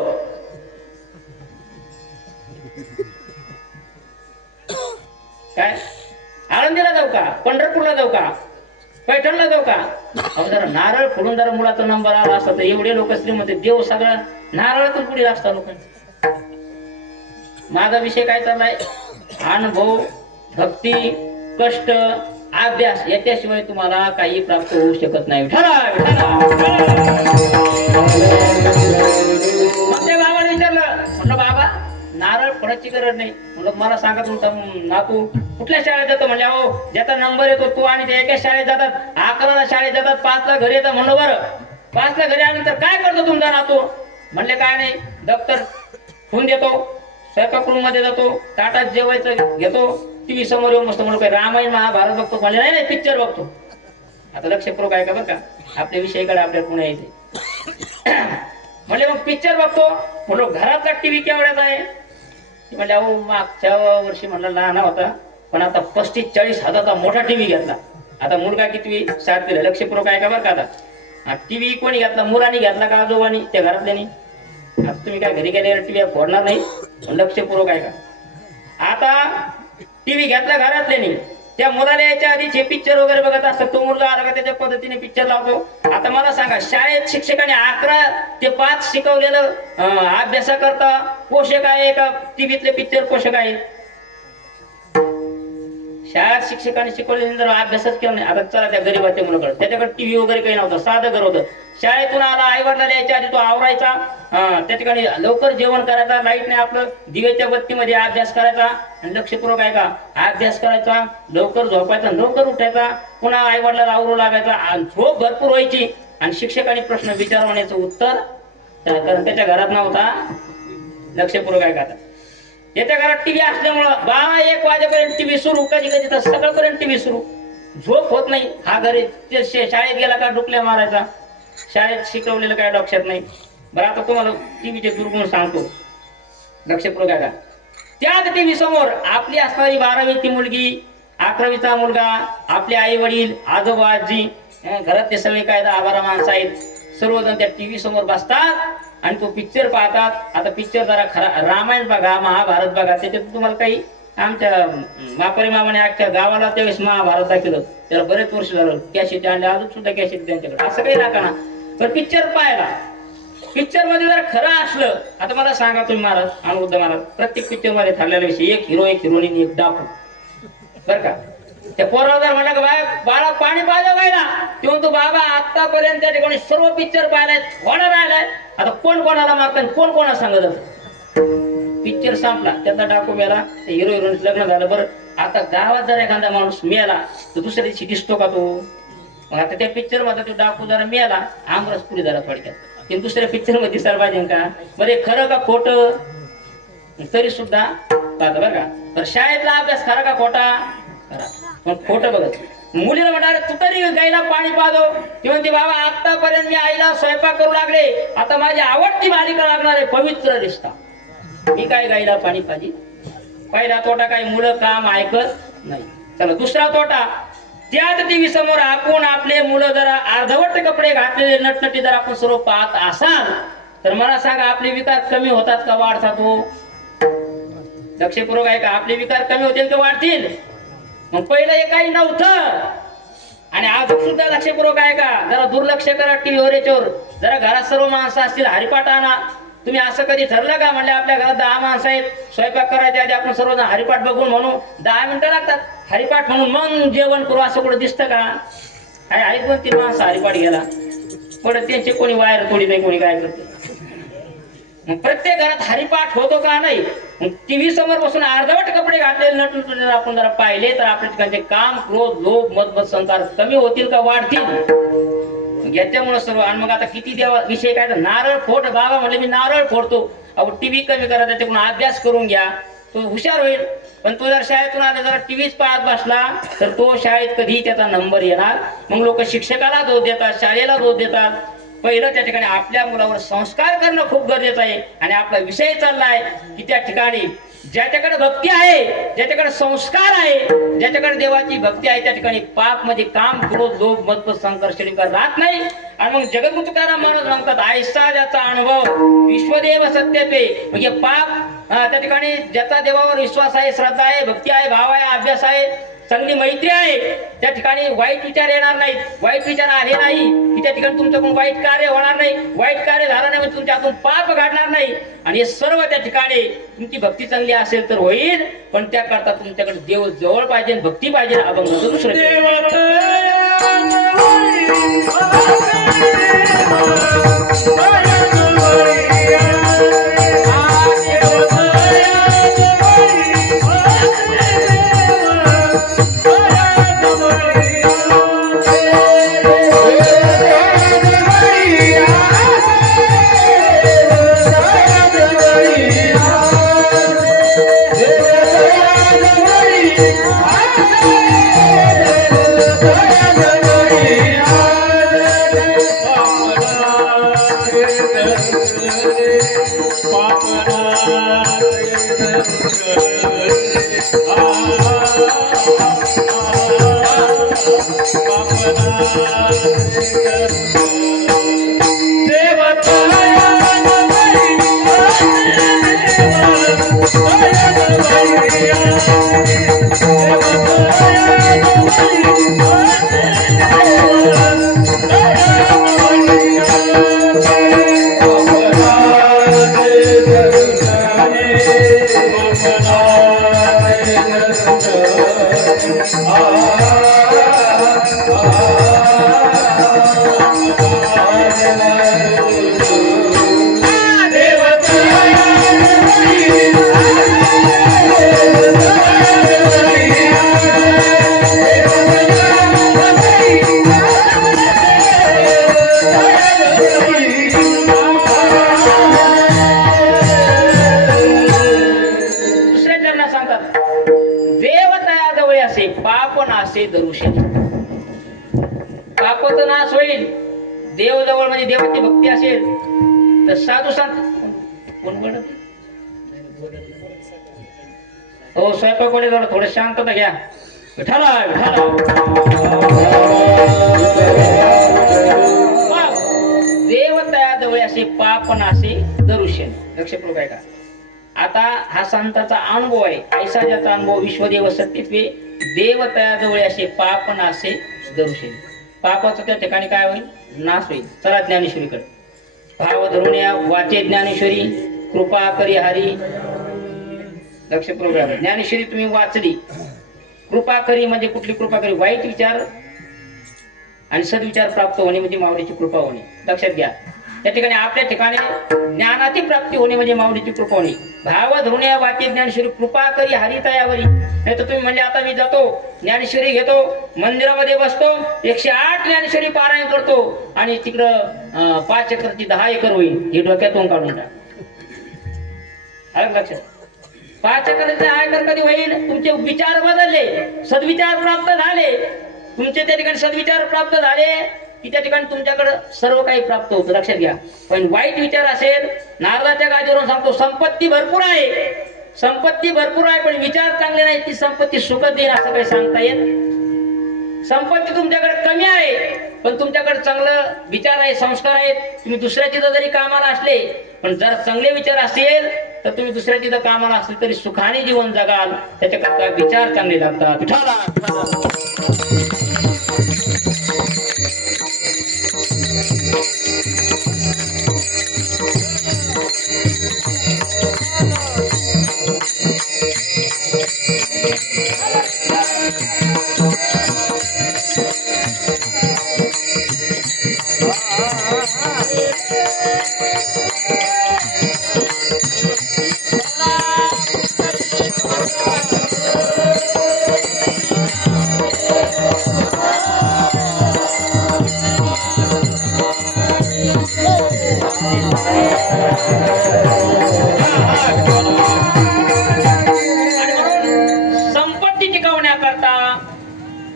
काय आळंदीला जाऊ का? पंढरपूरला जाऊ का? पैठणला जाऊ का? अहो जरा नारळ फोडून जरा मुलाचा नंबर आला असता तर एवढे लोक श्रीमंत देव सगळा नारळातून पुढे असता लोकांचा. माझा विषय काय चाललाय? अनुभव, भक्ती, कष्ट, अभ्यास याच्याशिवाय तुम्हाला काही प्राप्त होऊ शकत नाही. मग ते बाबाला विचारलं, म्हणलं बाबा नारळ फोडायची गरज नाही. म्हणलं मला सांगा तुमचा नातू कुठल्या शाळेत जातो? म्हणजे अहो ज्याचा नंबर येतो तो आणि ते एकाच शाळेत जातात, 11ला शाळेत जातात, 5ला घरी येतात. म्हणलं बरं 5ला घरी आल्यानंतर काय करतो तुमचा नातू? म्हणले काय नाही, दप्तर ठेवून देतो, स्वयंपाक रूम मध्ये जातो, ताटात जेवायचं घेतो, टीव्ही समोर येऊन बसतो. म्हणलं काय रामायण महाभारत बघतो? म्हणजे नाही पिक्चर बघतो. आता लक्षपूर्वक आहे का बरं का? आपल्या विषयाकडे आपल्याला पुन्हा यायचे. म्हणजे मग पिक्चर बघतो. म्हणलो घरातला टीव्ही केवढ्याचा आहे? ती म्हणले अहो मागच्या वर्षी म्हणलं लहान होता, पण आता 35-40 हजाराचा मोठा टीव्ही घेतला. आता मुलगा किती 7वीला, लक्षपूर्वक आहे का बरं का. आता टीव्ही कोणी घेतला, मुलांनी घेतला का आजोबानी त्या घरातल्यानी. आता तुम्ही काय घरी गेल्यावर टीव्ही फोडणार नाही, लक्षपूर्वक आहे का. आता टीव्ही घेतला घरातल्यानी, त्या मुलाला याच्या आधीचे पिक्चर वगैरे बघत असतात, तो मुलगा आला का त्याच्या पद्धतीने पिक्चर लावतो. आता मला सांगा, शाळेत शिक्षकाने 11 ते 5 शिकवलेलं अभ्यासाकरता पोषक आहे का टीव्हीतले पिक्चर पोषक आहे. शाळेत शिक्षकांनी शिकवलेले जर अभ्यासच केला नाही. आता चला त्या गरीबाच्या मुलाकडे, त्याच्याकडे टीव्ही वगैरे काही नव्हतं, साधं घर होतं. शाळेतून आला, आई वडिलांना यायच्या आधी तो आवरायचा, त्या ठिकाणी लवकर जेवण करायचा, लाईट नाही आपलं दिवेच्या बत्तीमध्ये अभ्यास करायचा, आणि लक्षपूर्वक आहे का अभ्यास करायचा, लवकर झोपायचा, लवकर उठायचा, पुन्हा आई वडिलांना आवरू लागायचा, झोप भरपूर व्हायची. आणि शिक्षकांनी प्रश्न विचारण्याचं उत्तर त्याच्या घरात नव्हता. लक्षपूर्वक आहे का. त्याच्या घरात टीव्ही असल्यामुळं 12-1 वाजेपर्यंत टीव्ही सुरू, कधी कधी तर सकाळपर्यंत टीव्ही सुरू, झोप होत नाही. हा घरी शाळेत गेला का डुकल्या मारायचा, शाळेत शिकवलेलं काय लक्षात नाही. बरं आता तुम्हाला टीव्हीचे दुर्गुण सांगतो, लक्षपूर्वक आहे का. त्याच टीव्ही समोर आपली असणारी 12वीची मुलगी, 11वीचा मुलगा, आपले आई वडील, आजोबा आजी, घरातले सगळे काय 10-12 माणसं आहेत, सर्वजण त्या टीव्ही समोर बसतात आणि तो पिक्चर पाहतात. आता पिक्चर जरा खरा, रामायण बघा, महाभारत बघा, त्याच्यात तुम्हाला काही आमच्या मापारी मामाने अख्ख्या गावाला त्यावेळेस महाभारत दाखवलं, त्याला बरेच वर्ष झालं, कॅसेट आणले, अजून सुद्धा कॅसेट त्यांच्याकडे, असं काही नका ना. पण पिक्चर पाहायला, पिक्चर मध्ये जर खरं असलं, आता मला सांगा तुम्ही महाराज, अनुरुद्ध महाराज, प्रत्येक पिक्चर मध्ये ठरलेला विषय एक हिरो, एक हिरोईन, एक डाकू, बर का. त्या पोराला जर म्हणलं का बाळा पाणी पाहिलं काय ना, ते म्हणतो बाबा आतापर्यंत त्या ठिकाणी सर्व पिक्चर पाहिलाय, होणार राहिलाय, आता कोण कोणाला मारतात, कोण कोणाला सांगत असत. पिक्चर संपला, त्याचा डाकू मेला, हिरो हिरोईन लग्न झालं. बरं आता गावात जर एखादा माणूस मेला तर दुसऱ्या दिवशी दिसतो का तो. मग आता त्या पिक्चर मध्ये तो डाकू जरा मेला, आमरस पुढे झाला थोडक्यात, ते दुसऱ्या पिक्चर मध्ये दिसायला पाहिजे का. बरे खरं का खोटं तरी सुद्धा पाहतो बरं का. तर शाळेतला अभ्यास खरा का खोटा, पण खोटं बघत. मुलीला म्हणणार तू तरी गाईला पाणी पाजो, ती म्हणते बाबा आतापर्यंत मी आईला स्वयंपाक करू लागले, आता माझी आवडती मालिका लागणार आहे पवित्र रिश्ता, मी काय गाईला पाणी पाजी. पहिला तोटा काय, मुलं काम ऐकत नाही. चला दुसरा तोटा, त्याच टीव्ही समोर आपण आपले मुलं जरा अर्धवट कपडे घातलेले नटनटी जर आपण सर्व पाहत असाल तर मला सांगा आपले विकार कमी होतात का वाढतात. हो लक्षपूर्वक आहे का, आपले विकार कमी होतील का वाढतील. मग पहिलं हे काही नव्हतं आणि आज सुद्धा लक्षपूर्वक आहे का, जरा दुर्लक्ष करा टीव्हीवर याच्यावर. जरा घरात सर्व माणसं असतील, हरिपाठ आणा. तुम्ही असं कधी ठरलं का, म्हणले आपल्या घरात 10 माणसं आहेत, स्वयंपाक करायच्या आधी आपण सर्वजण हरिपाठ बघून म्हणू, 10 मिनिटं लागतात हरिपाठ म्हणून मग जेवण करू, असं कुठं दिसतं का. आहेत 2-3 माणसं हरिपाठ घ्यायला, पण त्यांचे कोणी वायर तोडी नाही, कोणी काय करते. मग प्रत्येक घरात हरिपाठ होतो का नाही. टीव्ही समोर बसून अर्धवट कपडे घातलेले नटून आपण जरा पाहिले तर आपल्या ठिकाणचे काम, क्रोध, लोभ, मत संसार कमी होतील का वाढतील. याच्यामुळे सर्व. आणि मग आता किती देवा विषय काय, नारळ फोड बाबा म्हणले मी नारळ फोडतो. अहो टीव्ही कमी करा, त्याच्याकडून अभ्यास करून घ्या, तो हुशार होईल. पण तो जर शाळेतून आला जरा टीव्हीच पाहत बसला तर तो शाळेत कधी त्याचा नंबर येणार. मग लोक शिक्षकाला दोष देतात, शाळेला दोष देतात. पहिलं त्या ठिकाणी आपल्या मुलावर संस्कार करणं खूप गरजेचं आहे. आणि आपला विषय चाललाय की त्या ठिकाणी ज्याच्याकडे भक्ती आहे, ज्याच्याकडे संस्कार आहे, ज्याच्याकडे देवाची भक्ती आहे, त्या ठिकाणी पाप मध्ये काम, क्रोध, लोभ, मत संघर्ष राहत नाही. आणि मग जगद्गुरु तुकाराम महाराज म्हणतात ऐसा ज्याचा अनुभव विश्वदेव सत्यते, म्हणजे पाप त्या ठिकाणी ज्याचा देवावर विश्वास आहे, श्रद्धा आहे, भक्ती आहे, भाव आहे, अभ्यास आहे, चांगली मैत्री आहे, त्या ठिकाणी वाईट विचार येणार नाहीत. वाईट विचार आले नाही की त्या ठिकाणी तुमच्याकडून वाईट कार्य होणार नाही. वाईट कार्य झालं नाही म्हणजे तुमच्या हातून पाप घडणार नाही. आणि हे सर्व त्या ठिकाणी तुमची भक्ती चांगली असेल तर होईल, पण त्याकरता तुमच्याकडे देव जवळ पाहिजे, भक्ती पाहिजे, अभंग दुसरं. Thank you. पापाचा नाश होईल. देव जवळ म्हणजे देवाची भक्ती असेल तर साधू संत हो स्वयंपाक कडे जरा थोडं शांतता घ्या. विठाला विठाला देव तयाजवळ असे पाप नासे दरुशन. लक्षपूर्वक आहे का? आता हा संतांचा अनुभव आहे. ऐसा ज्याचा अनुभव विश्वदेव सत्यत्वे देव तयाजवळ असे पाप नासे दरुशन. पापाचा त्या ठिकाणी काय होईल? नाश होईल. चला ज्ञानेश्वरीकडे. भाव धरून या वाचे ज्ञानेश्वरी कृपा करी हरी. लक्षपूर्वक ज्ञानेश्वरी तुम्ही वाचली. कृपा करी म्हणजे कुठली कृपा करी? वाईट विचार आणि सद्विचार प्राप्त होणे म्हणजे माऊलीची कृपा होणे. लक्षात घ्या. त्या ठिकाणी आपल्या ठिकाणी ज्ञानाची प्राप्ती होणे म्हणजे माऊलीची कृपा होणे. भाव धरून या वाचे ज्ञानेश्वरी कृपा करी हरी तयावरी. नाही तर तुम्ही म्हणजे आता मी जातो ज्ञानेश्वरी घेतो मंदिरामध्ये बसतो 108 ज्ञानेश्वरी पारायण करतो आणि तिकडं 5 एकरची 10 एकर होईल हे डोक्यातून काढून टाक. लक्षात. 5 एकरचे 10 एकर कधी होईल? तुमचे विचार बदलले, सद्विचार प्राप्त झाले. तुमचे त्या ठिकाणी सद्विचार प्राप्त झाले की त्या ठिकाणी तुमच्याकडे सर्व काही प्राप्त होतं. लक्षात घ्या. पण वाईट विचार असेल, नारदाच्या गादीवरून सांगतो संपत्ती भरपूर आहे, संपत्ती भरपूर आहे पण विचार चांगले नाही, ती संपत्ती सुखद देईल असं काही सांगता येत. संपत्ती तुमच्याकडे कमी आहे पण तुमच्याकडे चांगलं विचार आहे, संस्कार आहेत. तुम्ही दुसऱ्याची जरी कामाला असले पण जर चांगले विचार असेल तर तुम्ही दुसऱ्याची जर कामाला असले तरी सुखाने जीवन जगाल. त्याच्याकरता विचार चांगले लागतात.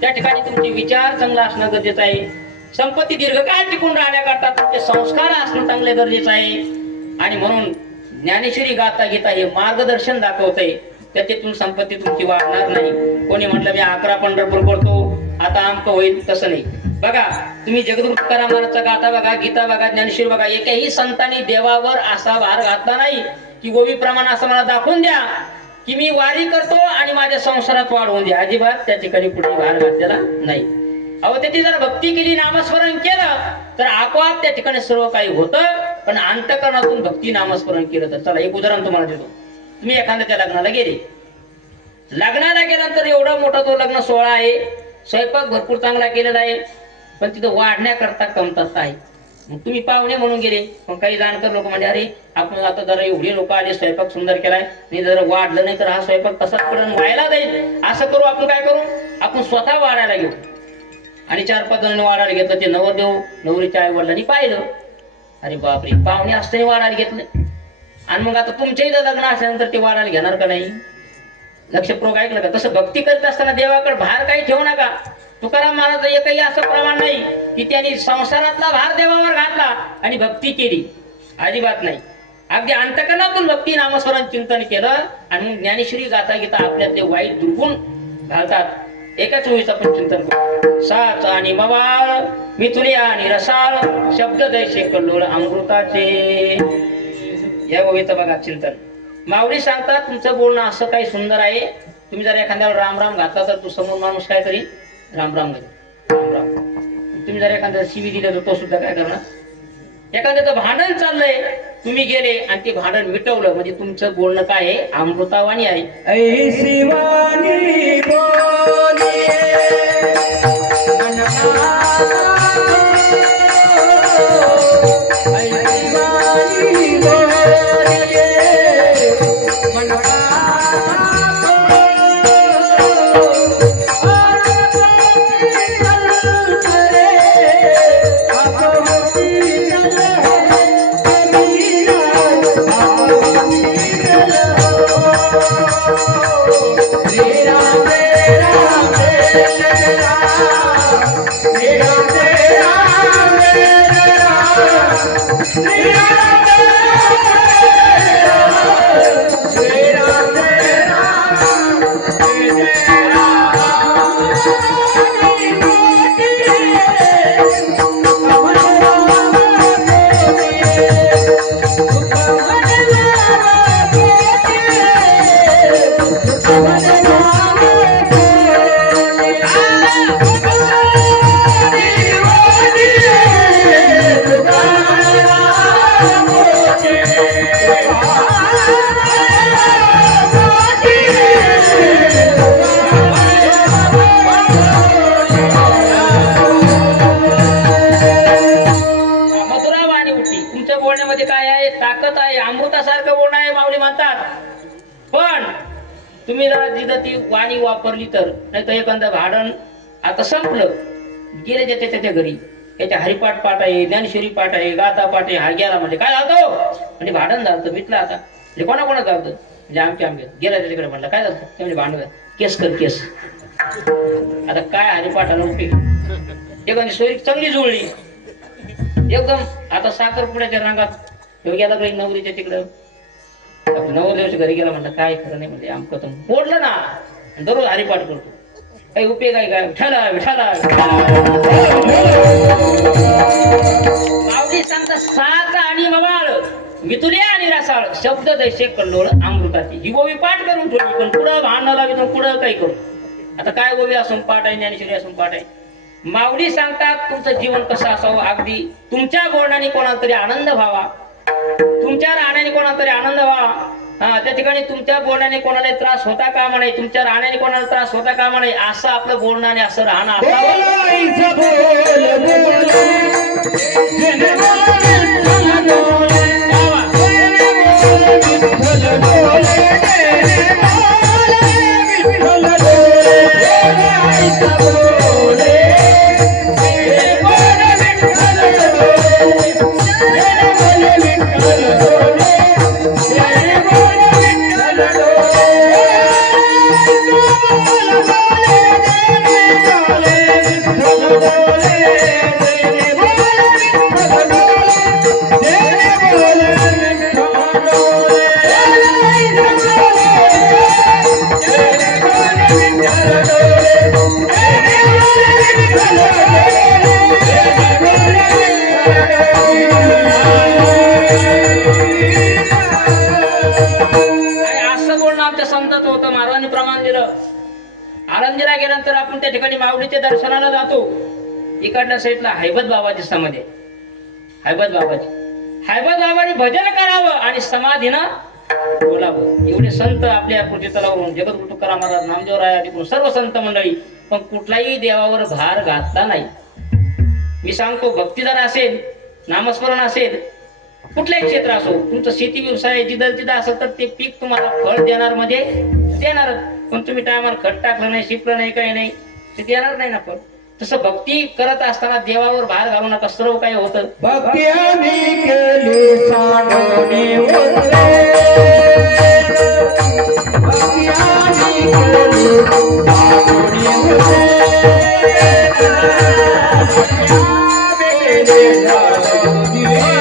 त्या ठिकाणी तुमचे विचार चांगला असणं गरजेचं आहे. संपत्ती दीर्घकाळ टिकून राहण्याकरता तुमचे संस्कार असणं चांगले गरजेचं आहे. आणि म्हणून ज्ञानेश्वरी गाता गीता हे मार्गदर्शन दाखवते. त्याच्यातून संपत्ती तुमची वाढणार नाही. कोणी म्हटलं मी 11 पंढरपूर करतो आता आमक होईल, तसं नाही. बघा तुम्ही जगद्गुरु तुकारामांचा गाथा बघा, गीता बघा, ज्ञानेश्वरी बघा. एकही संतांनी देवावर असा भार घातला नाही की गोवी प्रमाण असं मला दाखवून द्या की मी वारी करतो आणि माझ्या संसारात वाढ होऊन द्या. अजिबात त्या ठिकाणी कुठे भार घातलेला नाही. अहो त्याची जर भक्ती केली, नामस्मरण केलं तर आपोआप त्या ठिकाणी सर्व काही होतं. पण अंतःकरणातून भक्ती नामस्मरण केलं तर. चला एक उदाहरण तुम्हाला देतो. तुम्ही एखाद्याच्या लग्नाला गेले, लग्नाला गेल्यानंतर एवढा मोठा तो लग्न सोहळा आहे, स्वयंपाक भरपूर चांगला केलेला आहे पण तिथं वाढण्याकरता कमतरता आहे. मग तुम्ही पाहुणे म्हणून गेले. मग काही जाणकार लोक म्हणजे अरे आपण आता जरा एवढे लोक आले, स्वयंपाक सुंदर केलाय, नाही जर वाढलं नाही तर हा स्वयंपाक तसाच पडून व्हायला जाईल. असं करू आपण, काय करू आपण स्वतः वाढायला घेऊ. आणि 4-5 जणांनी वाढायला घेतलं. ते नवरदेव नवरीच्या आई वडिलांनी पाहिलं, अरे बापरे पाहुणे असताना वाढायला घेतलं. आणि मग आता तुमच्या इथं लग्न असल्यानंतर ते वाढायला घेणार का नाही? लक्षपूर्वक ऐकलं का? तसं भक्ती करत असताना देवाकडे भार काही ठेवू नका. तुकाराम महाराज एकही असं प्रमाण नाही की त्यांनी संसारातला भार देवावर घातला आणि भक्ती केली, अजिबात नाही. अगदी अंतकरणातून भक्ती नामस्मरण चिंतन केलं आणि मग ज्ञानेश्वरी गाता गीता आपल्यातले वाईट दुर्गुण घालतात एकाच ओळीचं आपण चिंतन करू. साच आणि मवाळ मिथुनी आणि रसाळ शब्द दैसे कल्लोळ अमृताचे. या ओळीचं बघा चिंतन. माऊली सांगतात तुमचं बोलणं असं काही सुंदर आहे, तुम्ही जर एखाद्याला राम राम घातला तर तू समोर माणूस काय तरी राम राम घाल राम राम. तुम्ही जर एखाद्याला शिवी दिलं तर तो सुद्धा काय करणार. एखाद्याचं भांडण चाललंय, तुम्ही गेले आणि ते भांडण मिटवलं म्हणजे तुमचं बोलणं काय आहे, अमृतावाणी आहे. ऐसी वाणी बोलिये मनवा, ऐसी वाणी बोलिये मनवा. तुम्ही जरा जिथं ती वाणी वापरली तर, नाही तर एखादं भांडण आता संपलं, गेले त्याच्या घरी, त्याच्या हरिपाठ पाठ आहे, ज्ञानेश्वरी पाठ आहे, गाथा पाठ आहे, हा गेला म्हणजे काय झालं म्हणजे भांडण झालं मिटलं. आता म्हणजे कोणा झालं म्हणजे आमच्या गेला त्याच्याकडे म्हणलं काय झालं ते म्हणजे भांडण केस कर केस. आता काय हरिपाठाला उपयोग. एखादी सोयरी चांगली जुळली एकदम, आता साखरपुड्याच्या रंगात गेला काही नवरीच्या तिकडं, नवरदेवाच्या घरी गेला म्हणलं काय खरं नाही म्हणजे आमचं तर बोललं ना, दररोज हरिपाठ करतो, काही उपयोग आहे काय. विठाला विठाला माऊली सांगता साच आणि मवाळ मिथुल्या आणि रसाळ शब्द दैसे कल्लोळ अमृताची. ही गोवी पाठ करून ठेवली, पण पुढं भांडण लावी पुढं काही करू. आता काय गोवी असून पाठ आहे, ज्ञानेश्वरी असून पाठ आहे. माऊली सांगतात तुमचं जीवन कसं असावं, अगदी तुमच्या बोलण्याने कोणाला तरी आनंद व्हावा, तुमच्या राहण्याने कोणाला तरी आनंद व्हावा. त्या ठिकाणी तुमच्या बोलण्याने कोणाला त्रास होता कामा नये, तुमच्या राहण्याने कोणाला त्रास होता कामा नये, असं आपलं बोलण्याने असं राहणं आळंदीला गेल्यानंतर आपण त्या ठिकाणी माऊलीच्या दर्शनाला जातो. इकडल्या साईडला हैबत बाबाची समाधी आहे. हैबत बाबांनी भजन करावं आणि समाधीनं बोलावं. एवढे संत आपल्या कृतीतलावरून जगद्गुरु तुकाराम महाराज, नामदेव राय आदी सर्व संत मंडळी, पण कुठलाही देवावर भार घातला नाही. मी सांगतो भक्ती जर असेल, नामस्मरण असेल, कुठल्याही क्षेत्र असो, तुमचं शेती व्यवसाय जिथं तिथं असेल तर ते पीक तुम्हाला फळ देणार म्हणजे देणार. पण तुम्ही टायमाला खत टाकलं नाही, शिकलं नाही, काही नाही, ते देणार नाही ना फळ. तसं भक्ती करत असताना देवावर भार घालू नका, सर्व काही होतं. भक्ती आम्ही केली सांडोनी उतरे, भक्ती आम्ही केली सांडोनी उतरे, आम्ही केली सांडोनी उतरे.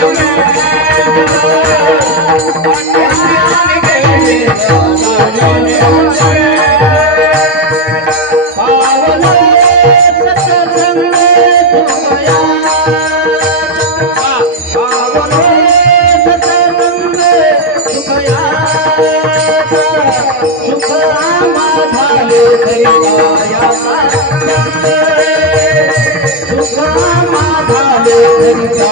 पावलो सत्संग सुखया पावलो सत्संग सुखया सुख माझाले दरिया सुख माझाले दरिया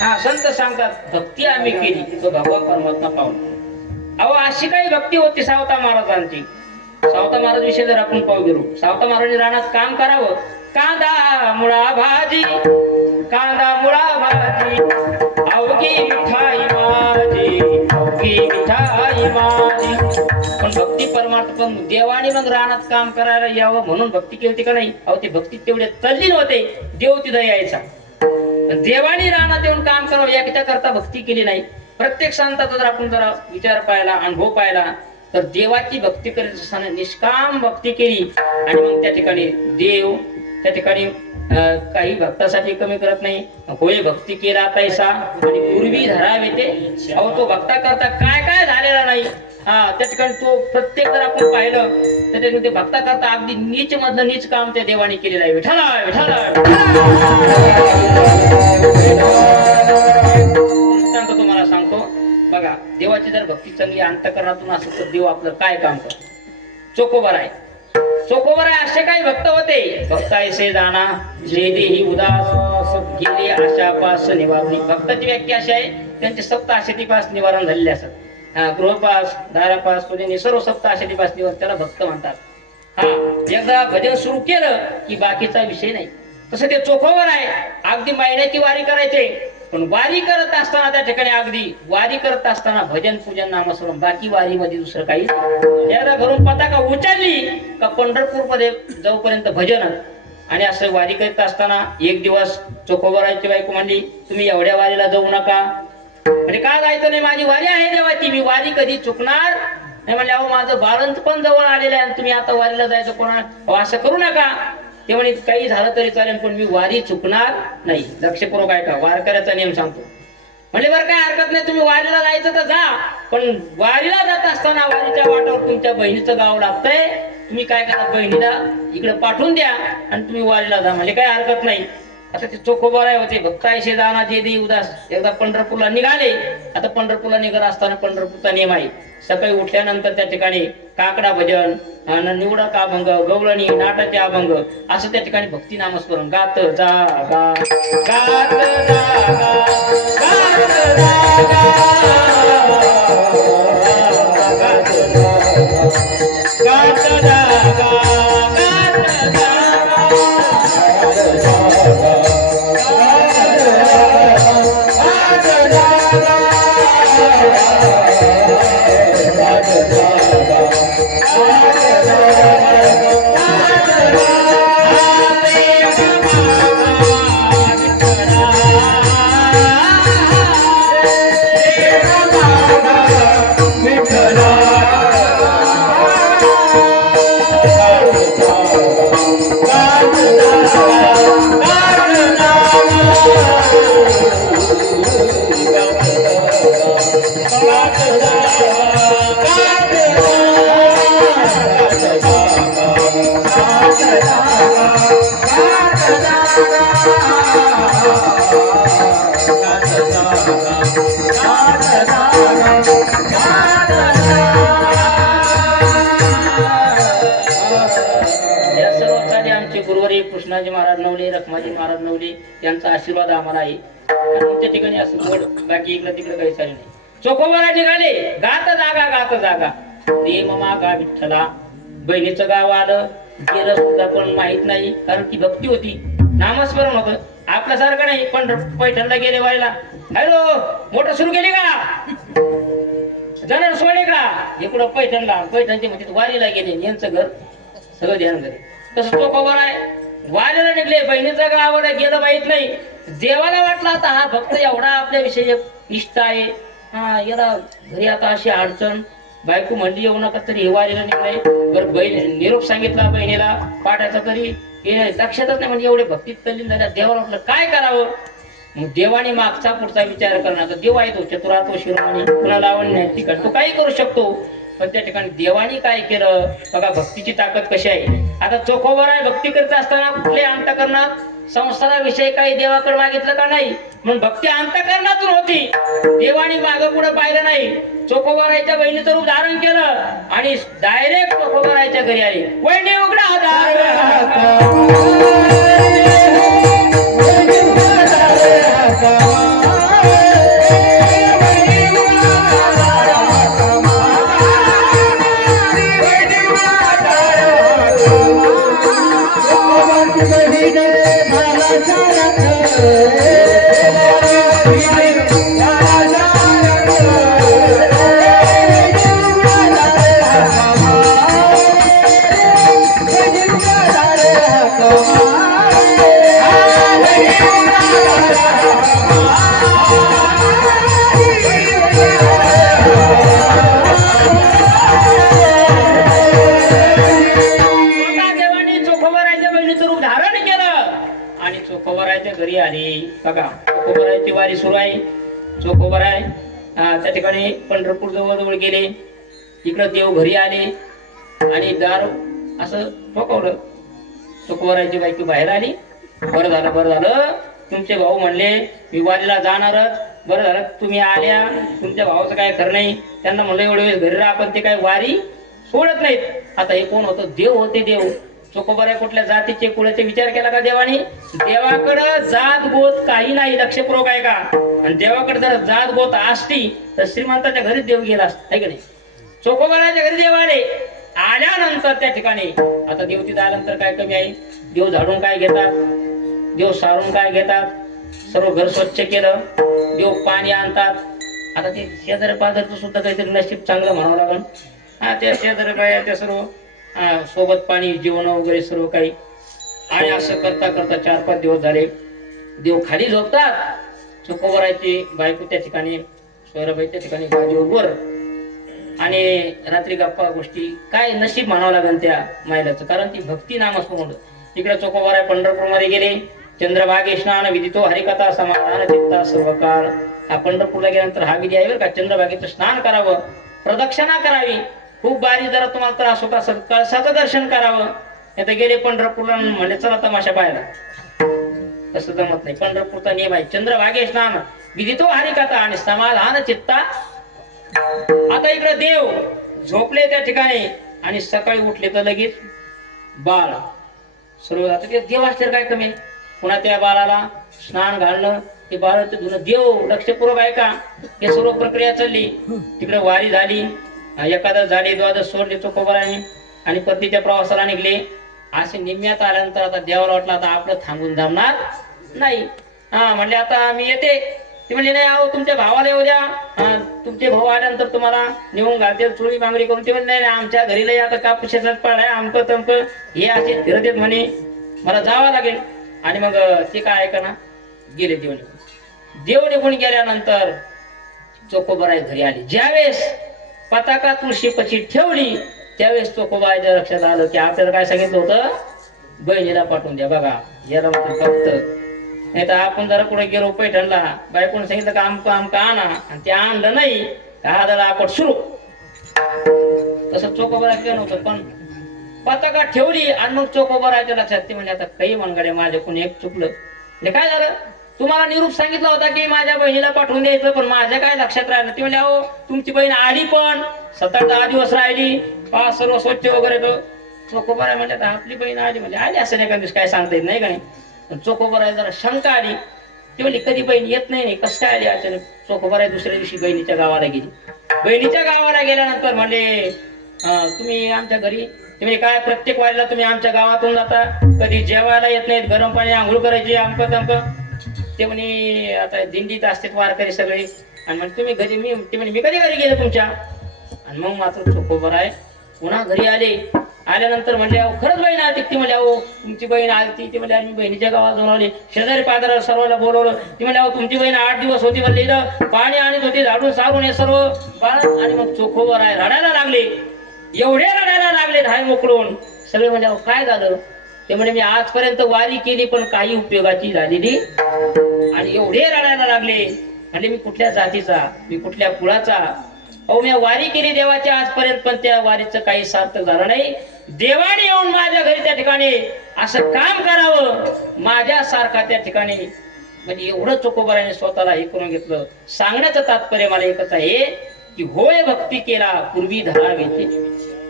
हा संत सांगतात भक्ती आम्ही केली तो भगवान परमात्मा पावला. अहो अशी काही भक्ती होती सावता महाराजांची. सावता महाराज विषयी जर आपण पाहू गेलो, सावता महाराज रानात काम करावं, कांदा मुळा भाजी कांदा मुळा भाजी अवघी मिठाई माझी अवघी मिठाई माझी. पण भक्ती परमार्थ पण देवाने मग रानात काम करायला यावं म्हणून भक्ती केली होती का नाही? अहो ते भक्ती तेवढे तल्लीन होते, देव तिथं यायचा. देवानी रानात येऊन काम करावं याच्या करता भक्ती केली नाही. प्रत्येक संताचा जर आपण जरा विचार पाहिला, अनुभव पाहिला, तर देवाची भक्ती करीत असताना निष्काम भक्ती केली आणि मग त्या ठिकाणी देव त्या ठिकाणी काही भक्तासाठी कमी करत नाही. होय भक्ती केला तैसा आणि पूर्वी धरावे ते. अहो तो भक्ता करता काय काय झालेला नाही. हा त्या ठिकाणी तो प्रत्येक जर आपण पाहिलं तर ते भक्ता करता अगदी नीच मधलं नीच काम त्या देवाने केलेलं आहे. विठ्ठला सांगतो तुम्हाला सांगतो बघा, देवाची जर भक्ती चांगली अंतःकरणातून असेल तर देव आपलं काय काम करतो. चोखोबर आहे, चोखोबर आहे. असे काही भक्त होते, भक्त ऐसे जाणा जे देही उदास गेली आशा पास निवारणी. भक्ताची व्याख्या अशी आहे, त्यांचे सप्त आशेतीपास निवारण झालेले असतात. गृहपास दारापास सर्व सप्त आशेतीपास निवारण, त्याला भक्त म्हणतात. हा एकदा भजन सुरू केलं की बाकीचा विषय नाही. तसं ते चोखोबर आहे. अगदी महिन्याची वारी करायचे, पण वारी करत असताना त्या ठिकाणी अगदी वारी करत असताना भजन पूजन नामस्मरण, बाकी वारीमध्ये दुसरं काही. एकदा घरून पताका उचलली का पंढरपूर मध्ये जाऊपर्यंत भजन. आणि असं वारी करीत असताना एक दिवस चोखोबराची बायको म्हणली, तुम्ही एवढ्या वारीला जाऊ नका. म्हणजे का जायचं नाही? माझी वारी आहे देवाची, मी वारी कधी चुकणार नाही. म्हणजे अहो माझं बाळंत पण जवळ आलेलं आहे, तुम्ही आता वारीला जायचं कोणा असं करू नका. ते म्हणे काही झालं तरी चालेल, पण मी वारी चुकणार नाही. लक्षपूर्वक ऐका, वारकऱ्याचा नियम सांगतो. म्हणजे बरं काय हरकत नाही, तुम्ही वारीला जायचं तर जा, पण वारीला जात असताना वारीच्या वाटावर तुमच्या बहिणीचं गाव लागतंय, तुम्ही काय करा बहिणीला इकडे पाठवून द्या आणि तुम्ही वारीला जा. म्हणजे काय हरकत नाही. आता ते चोखोबार होते, भक्त ऐसे जाणा जे देही उदास. एकदा पंढरपूरला निघाले. आता पंढरपूरला निघत असताना पंढरपूरचा नियम आहे, सकाळी उठल्यानंतर त्या ठिकाणी काकडा भजन, निवडा का अभंग, गवळणी, नाटाचे अभंग असं त्या ठिकाणी भक्ती नामस्मरण गात जा गा गात जा गा गात जा गा गात जा गा कृष्णाजी महाराज नवले, रखमाजी महाराज नवले यांचा आशीर्वाद आम्हाला आहे. त्या ठिकाणी असं गोड बाकी इकडे तिकडे काही चालू नाही. चोखोबारा निघाले, गात जागा गात जागा देव मागा विठ्ठला. बहिणीचं गाव आलं गेलं सुद्धा पण माहित नाही, कारण ती भक्ती होती, नामस्मरण होतं. आपल्यासारखं नाही. पण पैठणला गेले व्हायला, हॅलो मोटर सुरू केली का, जण सोडे का, इकडं पैठणला, पैठणचे म्हणजे वारीला गेले, यांचं घर सगळं ध्यान करे. तसं चोखोबार आहे, वारीला निघले, बहिणीचं गावाला गेलं माहित नाही. देवाला वाटलं आता हा भक्त एवढा आपल्या विषयी निष्ठा आहे, हा याला घरी आता अशी अडचण, बायको म्हणली येऊ नका तरी हे वारीला निघले. बरं बहीण निरोप सांगितला बहिणीला पाठायचा तरी हे लक्षातच नाही. म्हणजे एवढे भक्तीत तल्लीन झाल्या. देवाला वाटलं काय करावं, मग देवाने मागचा पुढचा विचार करणार. तर देव आहे तो चतुरा, तो शिरोमणी, कुणा लावणी नाही तिकड, तो काही करू शकतो. पण त्या ठिकाणी देवाने काय केलं बघा, भक्तीची ताकद कशी आहे. आता चोखोबर आहे, भक्ती करत असताना कुठले अंतःकरणात संसाराविषयी काही देवाकडे मागितलं का नाही, म्हणून भक्ती अंतःकरणातून होती. देवाने मागं पुढे पाहिलं नाही. चोखोबरायच्या बहिणीचं रूप धारण केलं आणि डायरेक्ट चोखोबरायच्या घरी आली. वहिनी उघडा घरी आली. बघा चोखोबरायची वारी सुरू आहे. चोखोबराय त्या ठिकाणी पंढरपूर जवळ गेले. इकडं देव घरी आले आणि दार असं ठोकवलं. चोखोबरायची बायको बाहेर आली. बरं झालं तुमचे भाऊ म्हणले मी वारीला जाणारच, बरं झालं तुम्ही आल्या. तुमच्या भावाचं काय खरं नाही. त्यांना म्हणलं एवढे वेळेस घरी राहा, पण ते काय वारी सोडत नाहीत. आता हे कोण होतं? देव होते. देव चोखोबराय कुठल्या जातीचे कुळाचे विचार केला का देवाने? देवाकडं जात गोत काही नाही. लक्षपूर्वक आहे का? आणि देवाकडे जर जात गोत असती तर श्रीमंताच्या घरी देव गेला असता, आहे का नाही? चोखोबरायच्या घरी देव आले. आल्यानंतर त्या ठिकाणी आता देव तिथं आल्यानंतर काय कमी आहे? देव झाडून काय घेतात, देव सारून काय घेतात, सर्व घर स्वच्छ केलं, देव पाणी आणतात. आता ते शेजारी पाजारचं सुद्धा काहीतरी नशीब चांगलं म्हणावं लागेल. त्या शेजारी काय त्या सर्व सोबत पाणी जेवण वगैरे सर्व काही. आणि असं करता करता 4-5 दिवस झाले. देव खाली झोपतात. चोखोबरायची बायको त्या ठिकाणी, सोयराबाई त्या ठिकाणी बाजीवर. आणि रात्री गप्पा गोष्टी. काय नशीब म्हणावं लागेल त्या महिलाचं, कारण ती भक्ती नामस्मरण. इकडे चोखोबराय पंढरपूरमध्ये गेले. चंद्रभागे स्नान विधितो हरिकथा समाधान चित्ता सर्व काळ. हा पंढरपूरला गेल्यानंतर हा विधी आहे बरं का. चंद्रभागेचं स्नान करावं, प्रदक्षिणा करावी. खूप बारी जरा तुम्हाला त्रास होता असेल, कळसाचं दर्शन करावं. आता गेले पंढरपूरला म्हणजे चला तमाशा पाहायला, तसं जमत नाही. पंढरपूरचा नियम आहे चंद्रभागे स्नान विधितो हरिकथा आणि समाधान चित्ता. आता इकडे देव झोपले त्या ठिकाणी आणि सकाळी उठले तर लगेच बाळ सर्व. आता ते देव असले काय कमी. पुन्हा त्या बाळाला स्नान घालणं, ते बाळाचं धुणं. देव लक्षपूर्वक आहे का? हे सर्व प्रक्रिया चालली. तिकडे वारी झाली. एकादश झाली, द्वादश सोडली चोखोबरायने आणि परतीच्या प्रवासाला निघले. असे निम्म्यात आल्यानंतर आता देवाला वाटलं आता आपलं थांबून जमणार नाही. म्हणले आता मी येते. ते म्हणले नाही आहो तुमच्या भावाला येऊ द्या, तुमचे भाऊ आल्यानंतर तुम्हाला नेऊन घालते चोळी बांगडी करून. ते म्हणले नाही आमच्या घरी लय आता कापूस पाडाय आमकं तमकं हे असे फिरत येत म्हणे, मला जावं लागेल. आणि मग ते काय ऐका ना, गेले देव निघून. देव निघून गेल्यानंतर चोखोबराय घरी आली. ज्यावेळेस पताका तुळशीपाशी ठेवली त्यावेळेस चोखोबरायच्या लक्षात आलं की आपल्याला काय सांगितलं होतं, बहिणीला पाठवून द्या. बघा याला म्हणतो भक्त. नाही तर आपण जरा पुढे गेलो पैठणला, बायकोने सांगितलं का आमका आणा आणि ते आणलं नाही हा दादा आपण सुरू. तसं चोखोबराय केलं नव्हतं, पण पताका ठेवली आणि मग चोखोबरायच्या लक्षात ते म्हणजे आता काही मनगडे माझ्याकडून एक चुकलं. म्हणजे काय झालं, तुम्हाला निरूप सांगितला होता की माझ्या बहिणीला पाठवून द्यायचं, पण माझ्या काय लक्षात राहिलं. ती म्हणजे अहो तुमची बहीण आली पण 7-10 दिवस राहिली, सर्व स्वच्छ वगैरे. तो चोखोबराय म्हणजे आपली बहीण आली म्हणजे आली असं एखाद दिवस काय सांगता येत नाही का नाही. पण चोखोबराय जरा शंका आली. ती म्हणली कधी बहीण येत नाही, कसं काय आली अचानक. चोखोबराय दुसऱ्या दिवशी बहिणीच्या गावाला गेली. बहिणीच्या गावाला गेल्यानंतर म्हणले तुम्ही आमच्या घरी. ते म्हणजे काय प्रत्येक वारीला तुम्ही आमच्या गावातून जाता, कधी जेवायला येत नाहीत, गरम पाणी आंघोळ करायची आमकं तमकं. ते म्हणे आता दिंडीत असते वारकरी सगळे. आणि म्हणजे तुम्ही घरी ते म्हणे मी कधी घरी गेले तुमच्या. आणि मग मात्र चोखोबराय पुन्हा घरी आले. आल्यानंतर म्हणले अहो खरंच बहीण आली. ती म्हणजे अहो तुमची बहीण आली. ती म्हणजे मी बहिणीच्या गावात जाऊन आले, शेजारी पाजाराला सर्वांना बोलवलं. ती म्हणजे अहो तुमची बहीण 8 दिवस होती म्हणले, पाणी आणत होती, झाडून सारून हे सर्व बाळ. आणि मग चोखोबराय रडायला लागले. एवढे रडायला लागले धाय मोकळून सगळे. म्हणजे अहो काय झालं. ते म्हणे मी आजपर्यंत वारी केली पण काही उपयोगाची झालेली आणि एवढे रडायला लागले. म्हणजे मी कुठल्या जातीचा, मी कुठल्या कुळाचा, अहो मी वारी केली देवाची आजपर्यंत पण त्या वारीचं काही सार्थक झालं नाही. देवाने येऊन माझ्या घरी त्या ठिकाणी असं काम करावं माझ्यासारखा त्या ठिकाणी, म्हणजे एवढं चोकोबाराने स्वतःला हे करून घेतलं. सांगण्याचं तात्पर्य मला एकच आहे की होय भक्ती केला पूर्वी धरावे ते.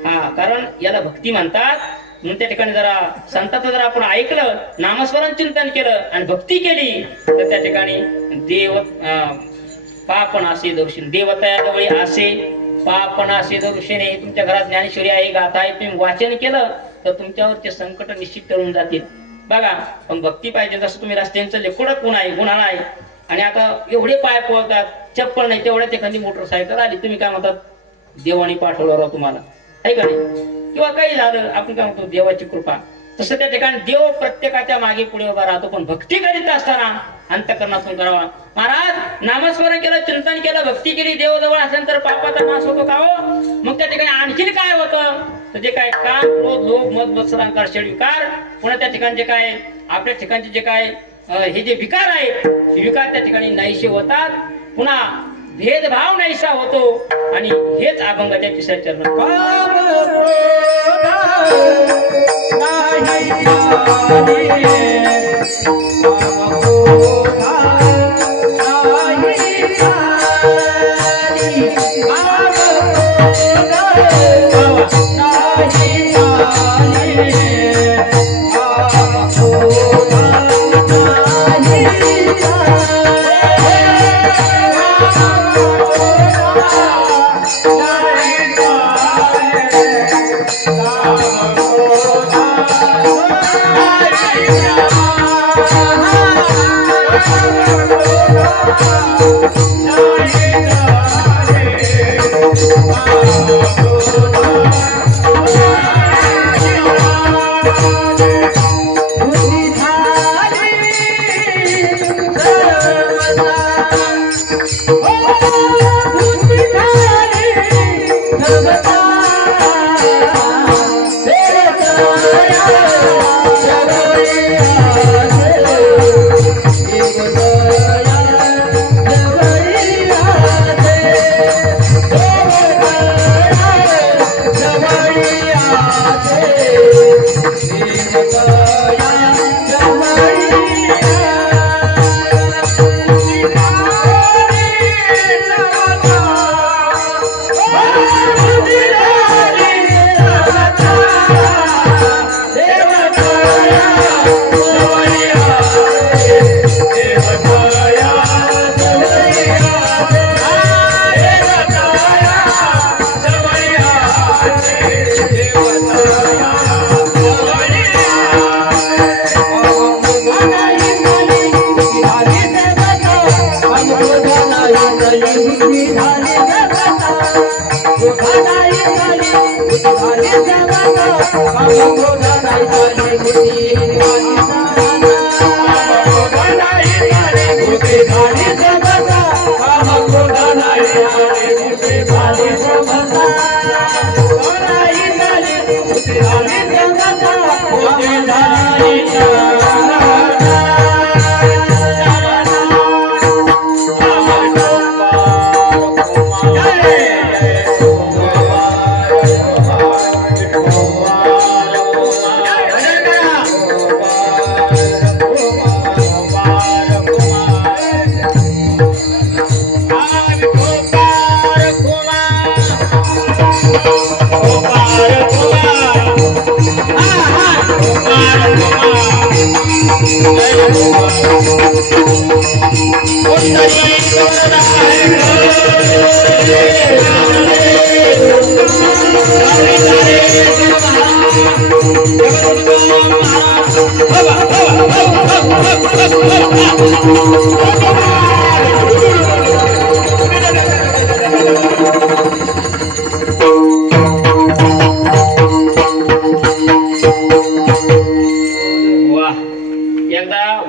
हा, कारण याला भक्ती म्हणतात. म्हणून त्या ठिकाणी जरा संतांचं जर आपण ऐकलं, नामस्मरण चिंतन केलं आणि भक्ती केली तर त्या ठिकाणी देव पापण असे दर्शन देवताजवळ असे पापण असे दर्शने. तुमच्या घरात ज्ञानेश्वरी आहे, गाथा आहे, तुम्ही वाचन केलं तर तुमच्यावरचे संकट निश्चित टळून जातील. बघा, पण भक्ती पाहिजे. जसं तुम्ही रस्त्यांचं लेकडं कोण आहे, गुन्हा आहे आणि आता एवढे पाय पळतात, चप्पल नाही तेवढ्यात एखादी मोटरसायकल आली, तुम्ही काय म्हणतात देवाने पाठवलं राव तुम्हाला, आहे का नाही? किंवा काही झालं आपण काय म्हणतो देवाची कृपा. तसं त्या ठिकाणी देव प्रत्येकाच्या मागे पुढे उभा राहतो. पण भक्ती करीत असताना अंतःकरणातून करावा. महाराज नामस्मरण केलं, चिंतन केलं, भक्ती केली, देवजवळ असेल तर पापाचा नाश होतो का हो? मग त्या ठिकाणी आणखीन काय होतं तर जे काय काम, क्रोध, लोभ, मद, मत्सर, अहंकार, षड विकार, पुन्हा त्या ठिकाणी जे काय आपल्या ठिकाणचे जे काय हे जे विकार आहेत, विकार त्या ठिकाणी नाहीसे होतात. पुन्हा भेदभाव नाहीसा होतो आणि हेच अभंगाच्या तिसऱ्या चरणात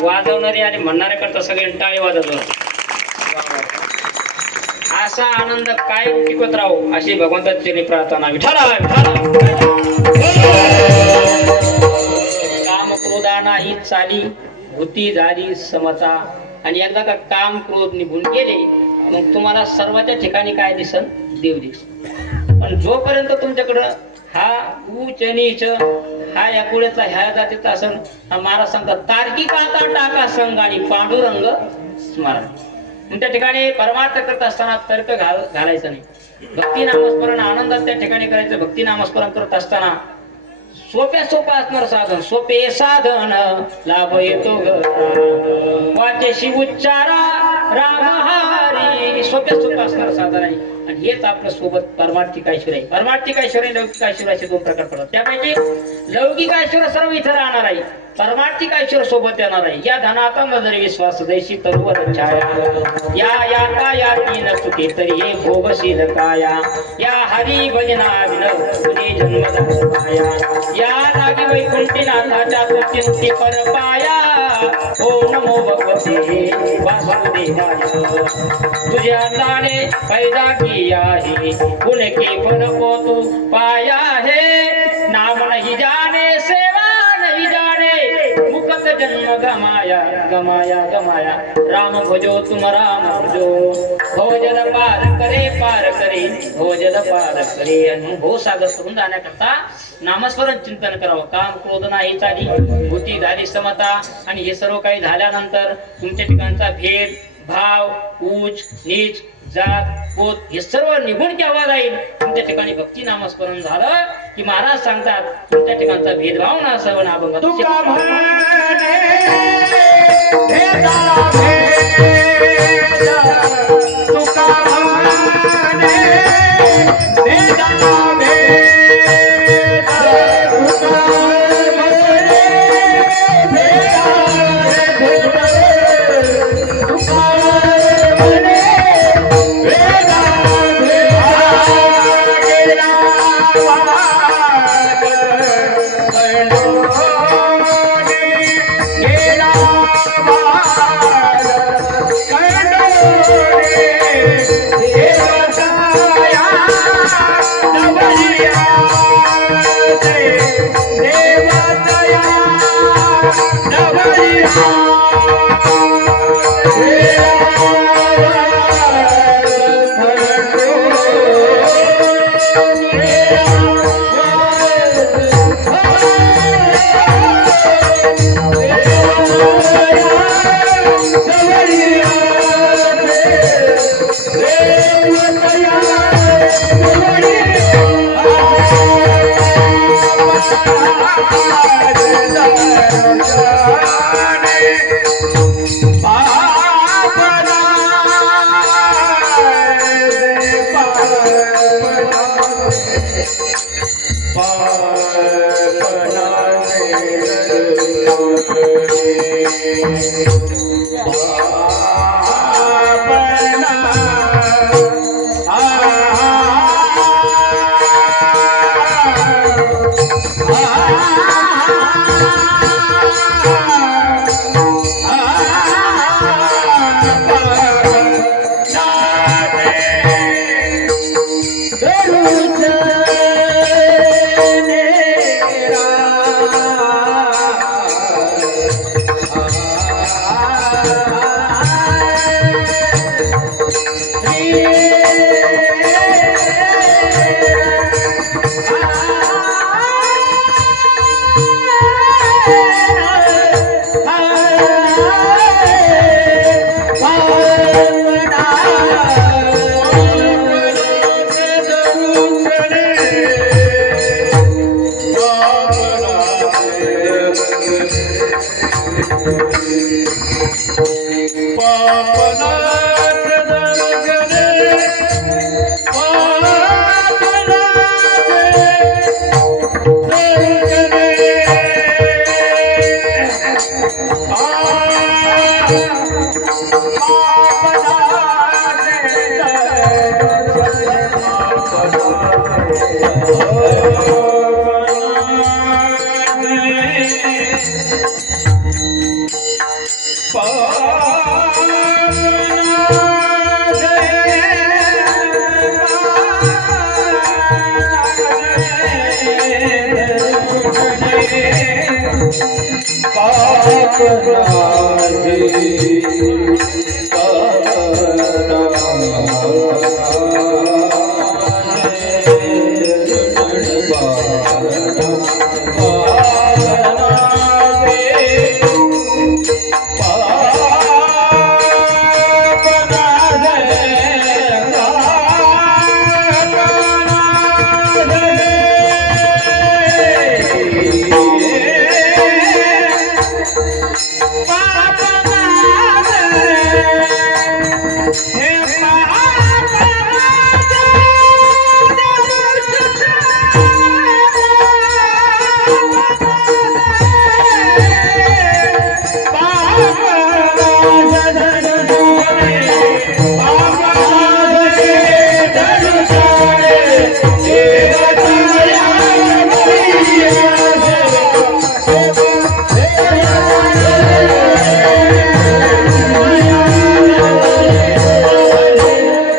वाजवणारे आणि म्हणणारे करता सगळे टाळी वाजवतो. असा आनंद काय टिकत राहू अशी भगवंताची प्रार्थना. विठ्ठला विठ्ठला. काम क्रोधा नाही चाली भूती झाली समता. आणि एकदा का काम क्रोध निघून गेले मग तुम्हाला सर्वाच्या ठिकाणी काय दिसन? देव दिसन. पण जोपर्यंत तुमच्याकडं हा उच नीच हा या कुळेचा ह्या जातीचा असन, हा महाराज सांगतात तार्किक आता टाका संग आणि पांडुरंग स्मरण. मग त्या ठिकाणी परमार्थ करत असताना तर्क घालायचं नाही. भक्ती नामस्मरण आनंदात त्या ठिकाणी करायचं. भक्ती नामस्मरण करत असताना सोप्या असणार साधन, सोपे साधन लाभ येतो वाचेशी उच्चारा राम हरी. सोप्या असणार साधन आहे. आणि हेच आपल्या सोबत परमार्थिक ऐश्वर आहे. परमार्थिक ऐश्वर आणि लौकिक ऐश्वर असे दोन प्रकार पडतात. त्यापैकी लौकिक ऐश्वर सर्व इथं राहणार आहे, परमार्थिक ऐश्वर सोबत येणार आहे. या धनाचा नजर विश्वास दैशी तरुवर छाया या तीन चुके तरी हे भोगशील काया. या हरी भजना तुझे जन्म पाया. या नागी वैकुंठी नाथाच्या तुझी पर पाया. ओ नमो भगवते वासुदेवाय. तुझ्या नाने पैदा किया है उनके फल को तू पाया है. नाम नहीं जाने सेवा नहीं जाने मुकत जन्म गमाया गमाया गमाया. राम भजो तुम राम भजो हो जल पार करे हो जल पार करे. अनुभव सागर करून जाण्याकरता नामस्मरण चिंतन करावं. काम क्रोध नाही चाली भूती झाली समता. आणि हे सर्व काही झाल्यानंतर तुमच्या ठिकाणचा भेद भाव उच नीच जात पोत हे सर्व निघून केव्हा जाईल? तुमच्या ठिकाणी भक्ती नामस्मरण झालं की महाराज सांगतात तुमच्या ठिकाणचा भेदभाव ना सर्व नाभंग. तुका म्हणे तुका म्हणे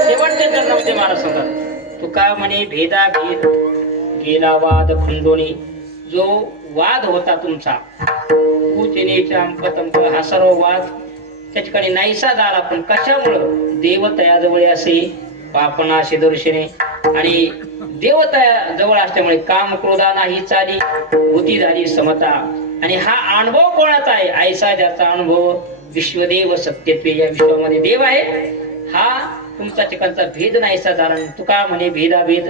शेवटच्या चरणामध्ये महाराज सांगतात तुका म्हणे भेदा भेद गेला वाद खंडोनी. जो वाद होता तुमचा कुचिनेचा अंकतंक हा सर्व वाद त्या ठिकाणी नाहीसा झाला. पण कशामुळं देवतया जवळ असे पापनाशी दर्शने आणि देवतया जवळ असल्यामुळे काम क्रोधा नाही चाली बुद्धी झाली समता. आणि हा अनुभव कोणाचा आहे ऐसा ज्याचा अनुभव विश्वदेव सत्यत्वे या विश्वामध्ये देव आहे. हा तुमचा ठिकाणचा भेद नाहीसा झाला. तुका म्हणे भेदाभेद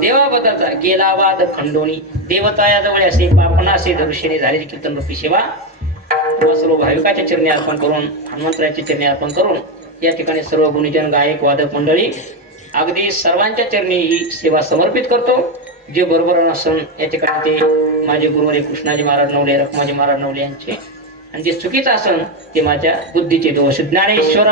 देवाबद्दलचा गेला वाद खंडोनी. देवता जवळ असे पापनासे दर्शने झालेली कीर्तन रूपी सेवा सर्व भाविकाच्या चरणी अर्पण करून हनुमंतराच्या चरणी अर्पण करून या ठिकाणी सर्व गुणीजन गायक वादक मंडळी अगदी सर्वांच्या चरणी ही सेवा समर्पित करतो. जे बरोबर नसन या ठिकाणी ते माझे गुरुवारी कृष्णाजी महाराज नवले रखमाजी महाराज नवले यांचे आणि जे चुकीचं असन ते माझ्या बुद्धीचे दोष. ज्ञानेश्वर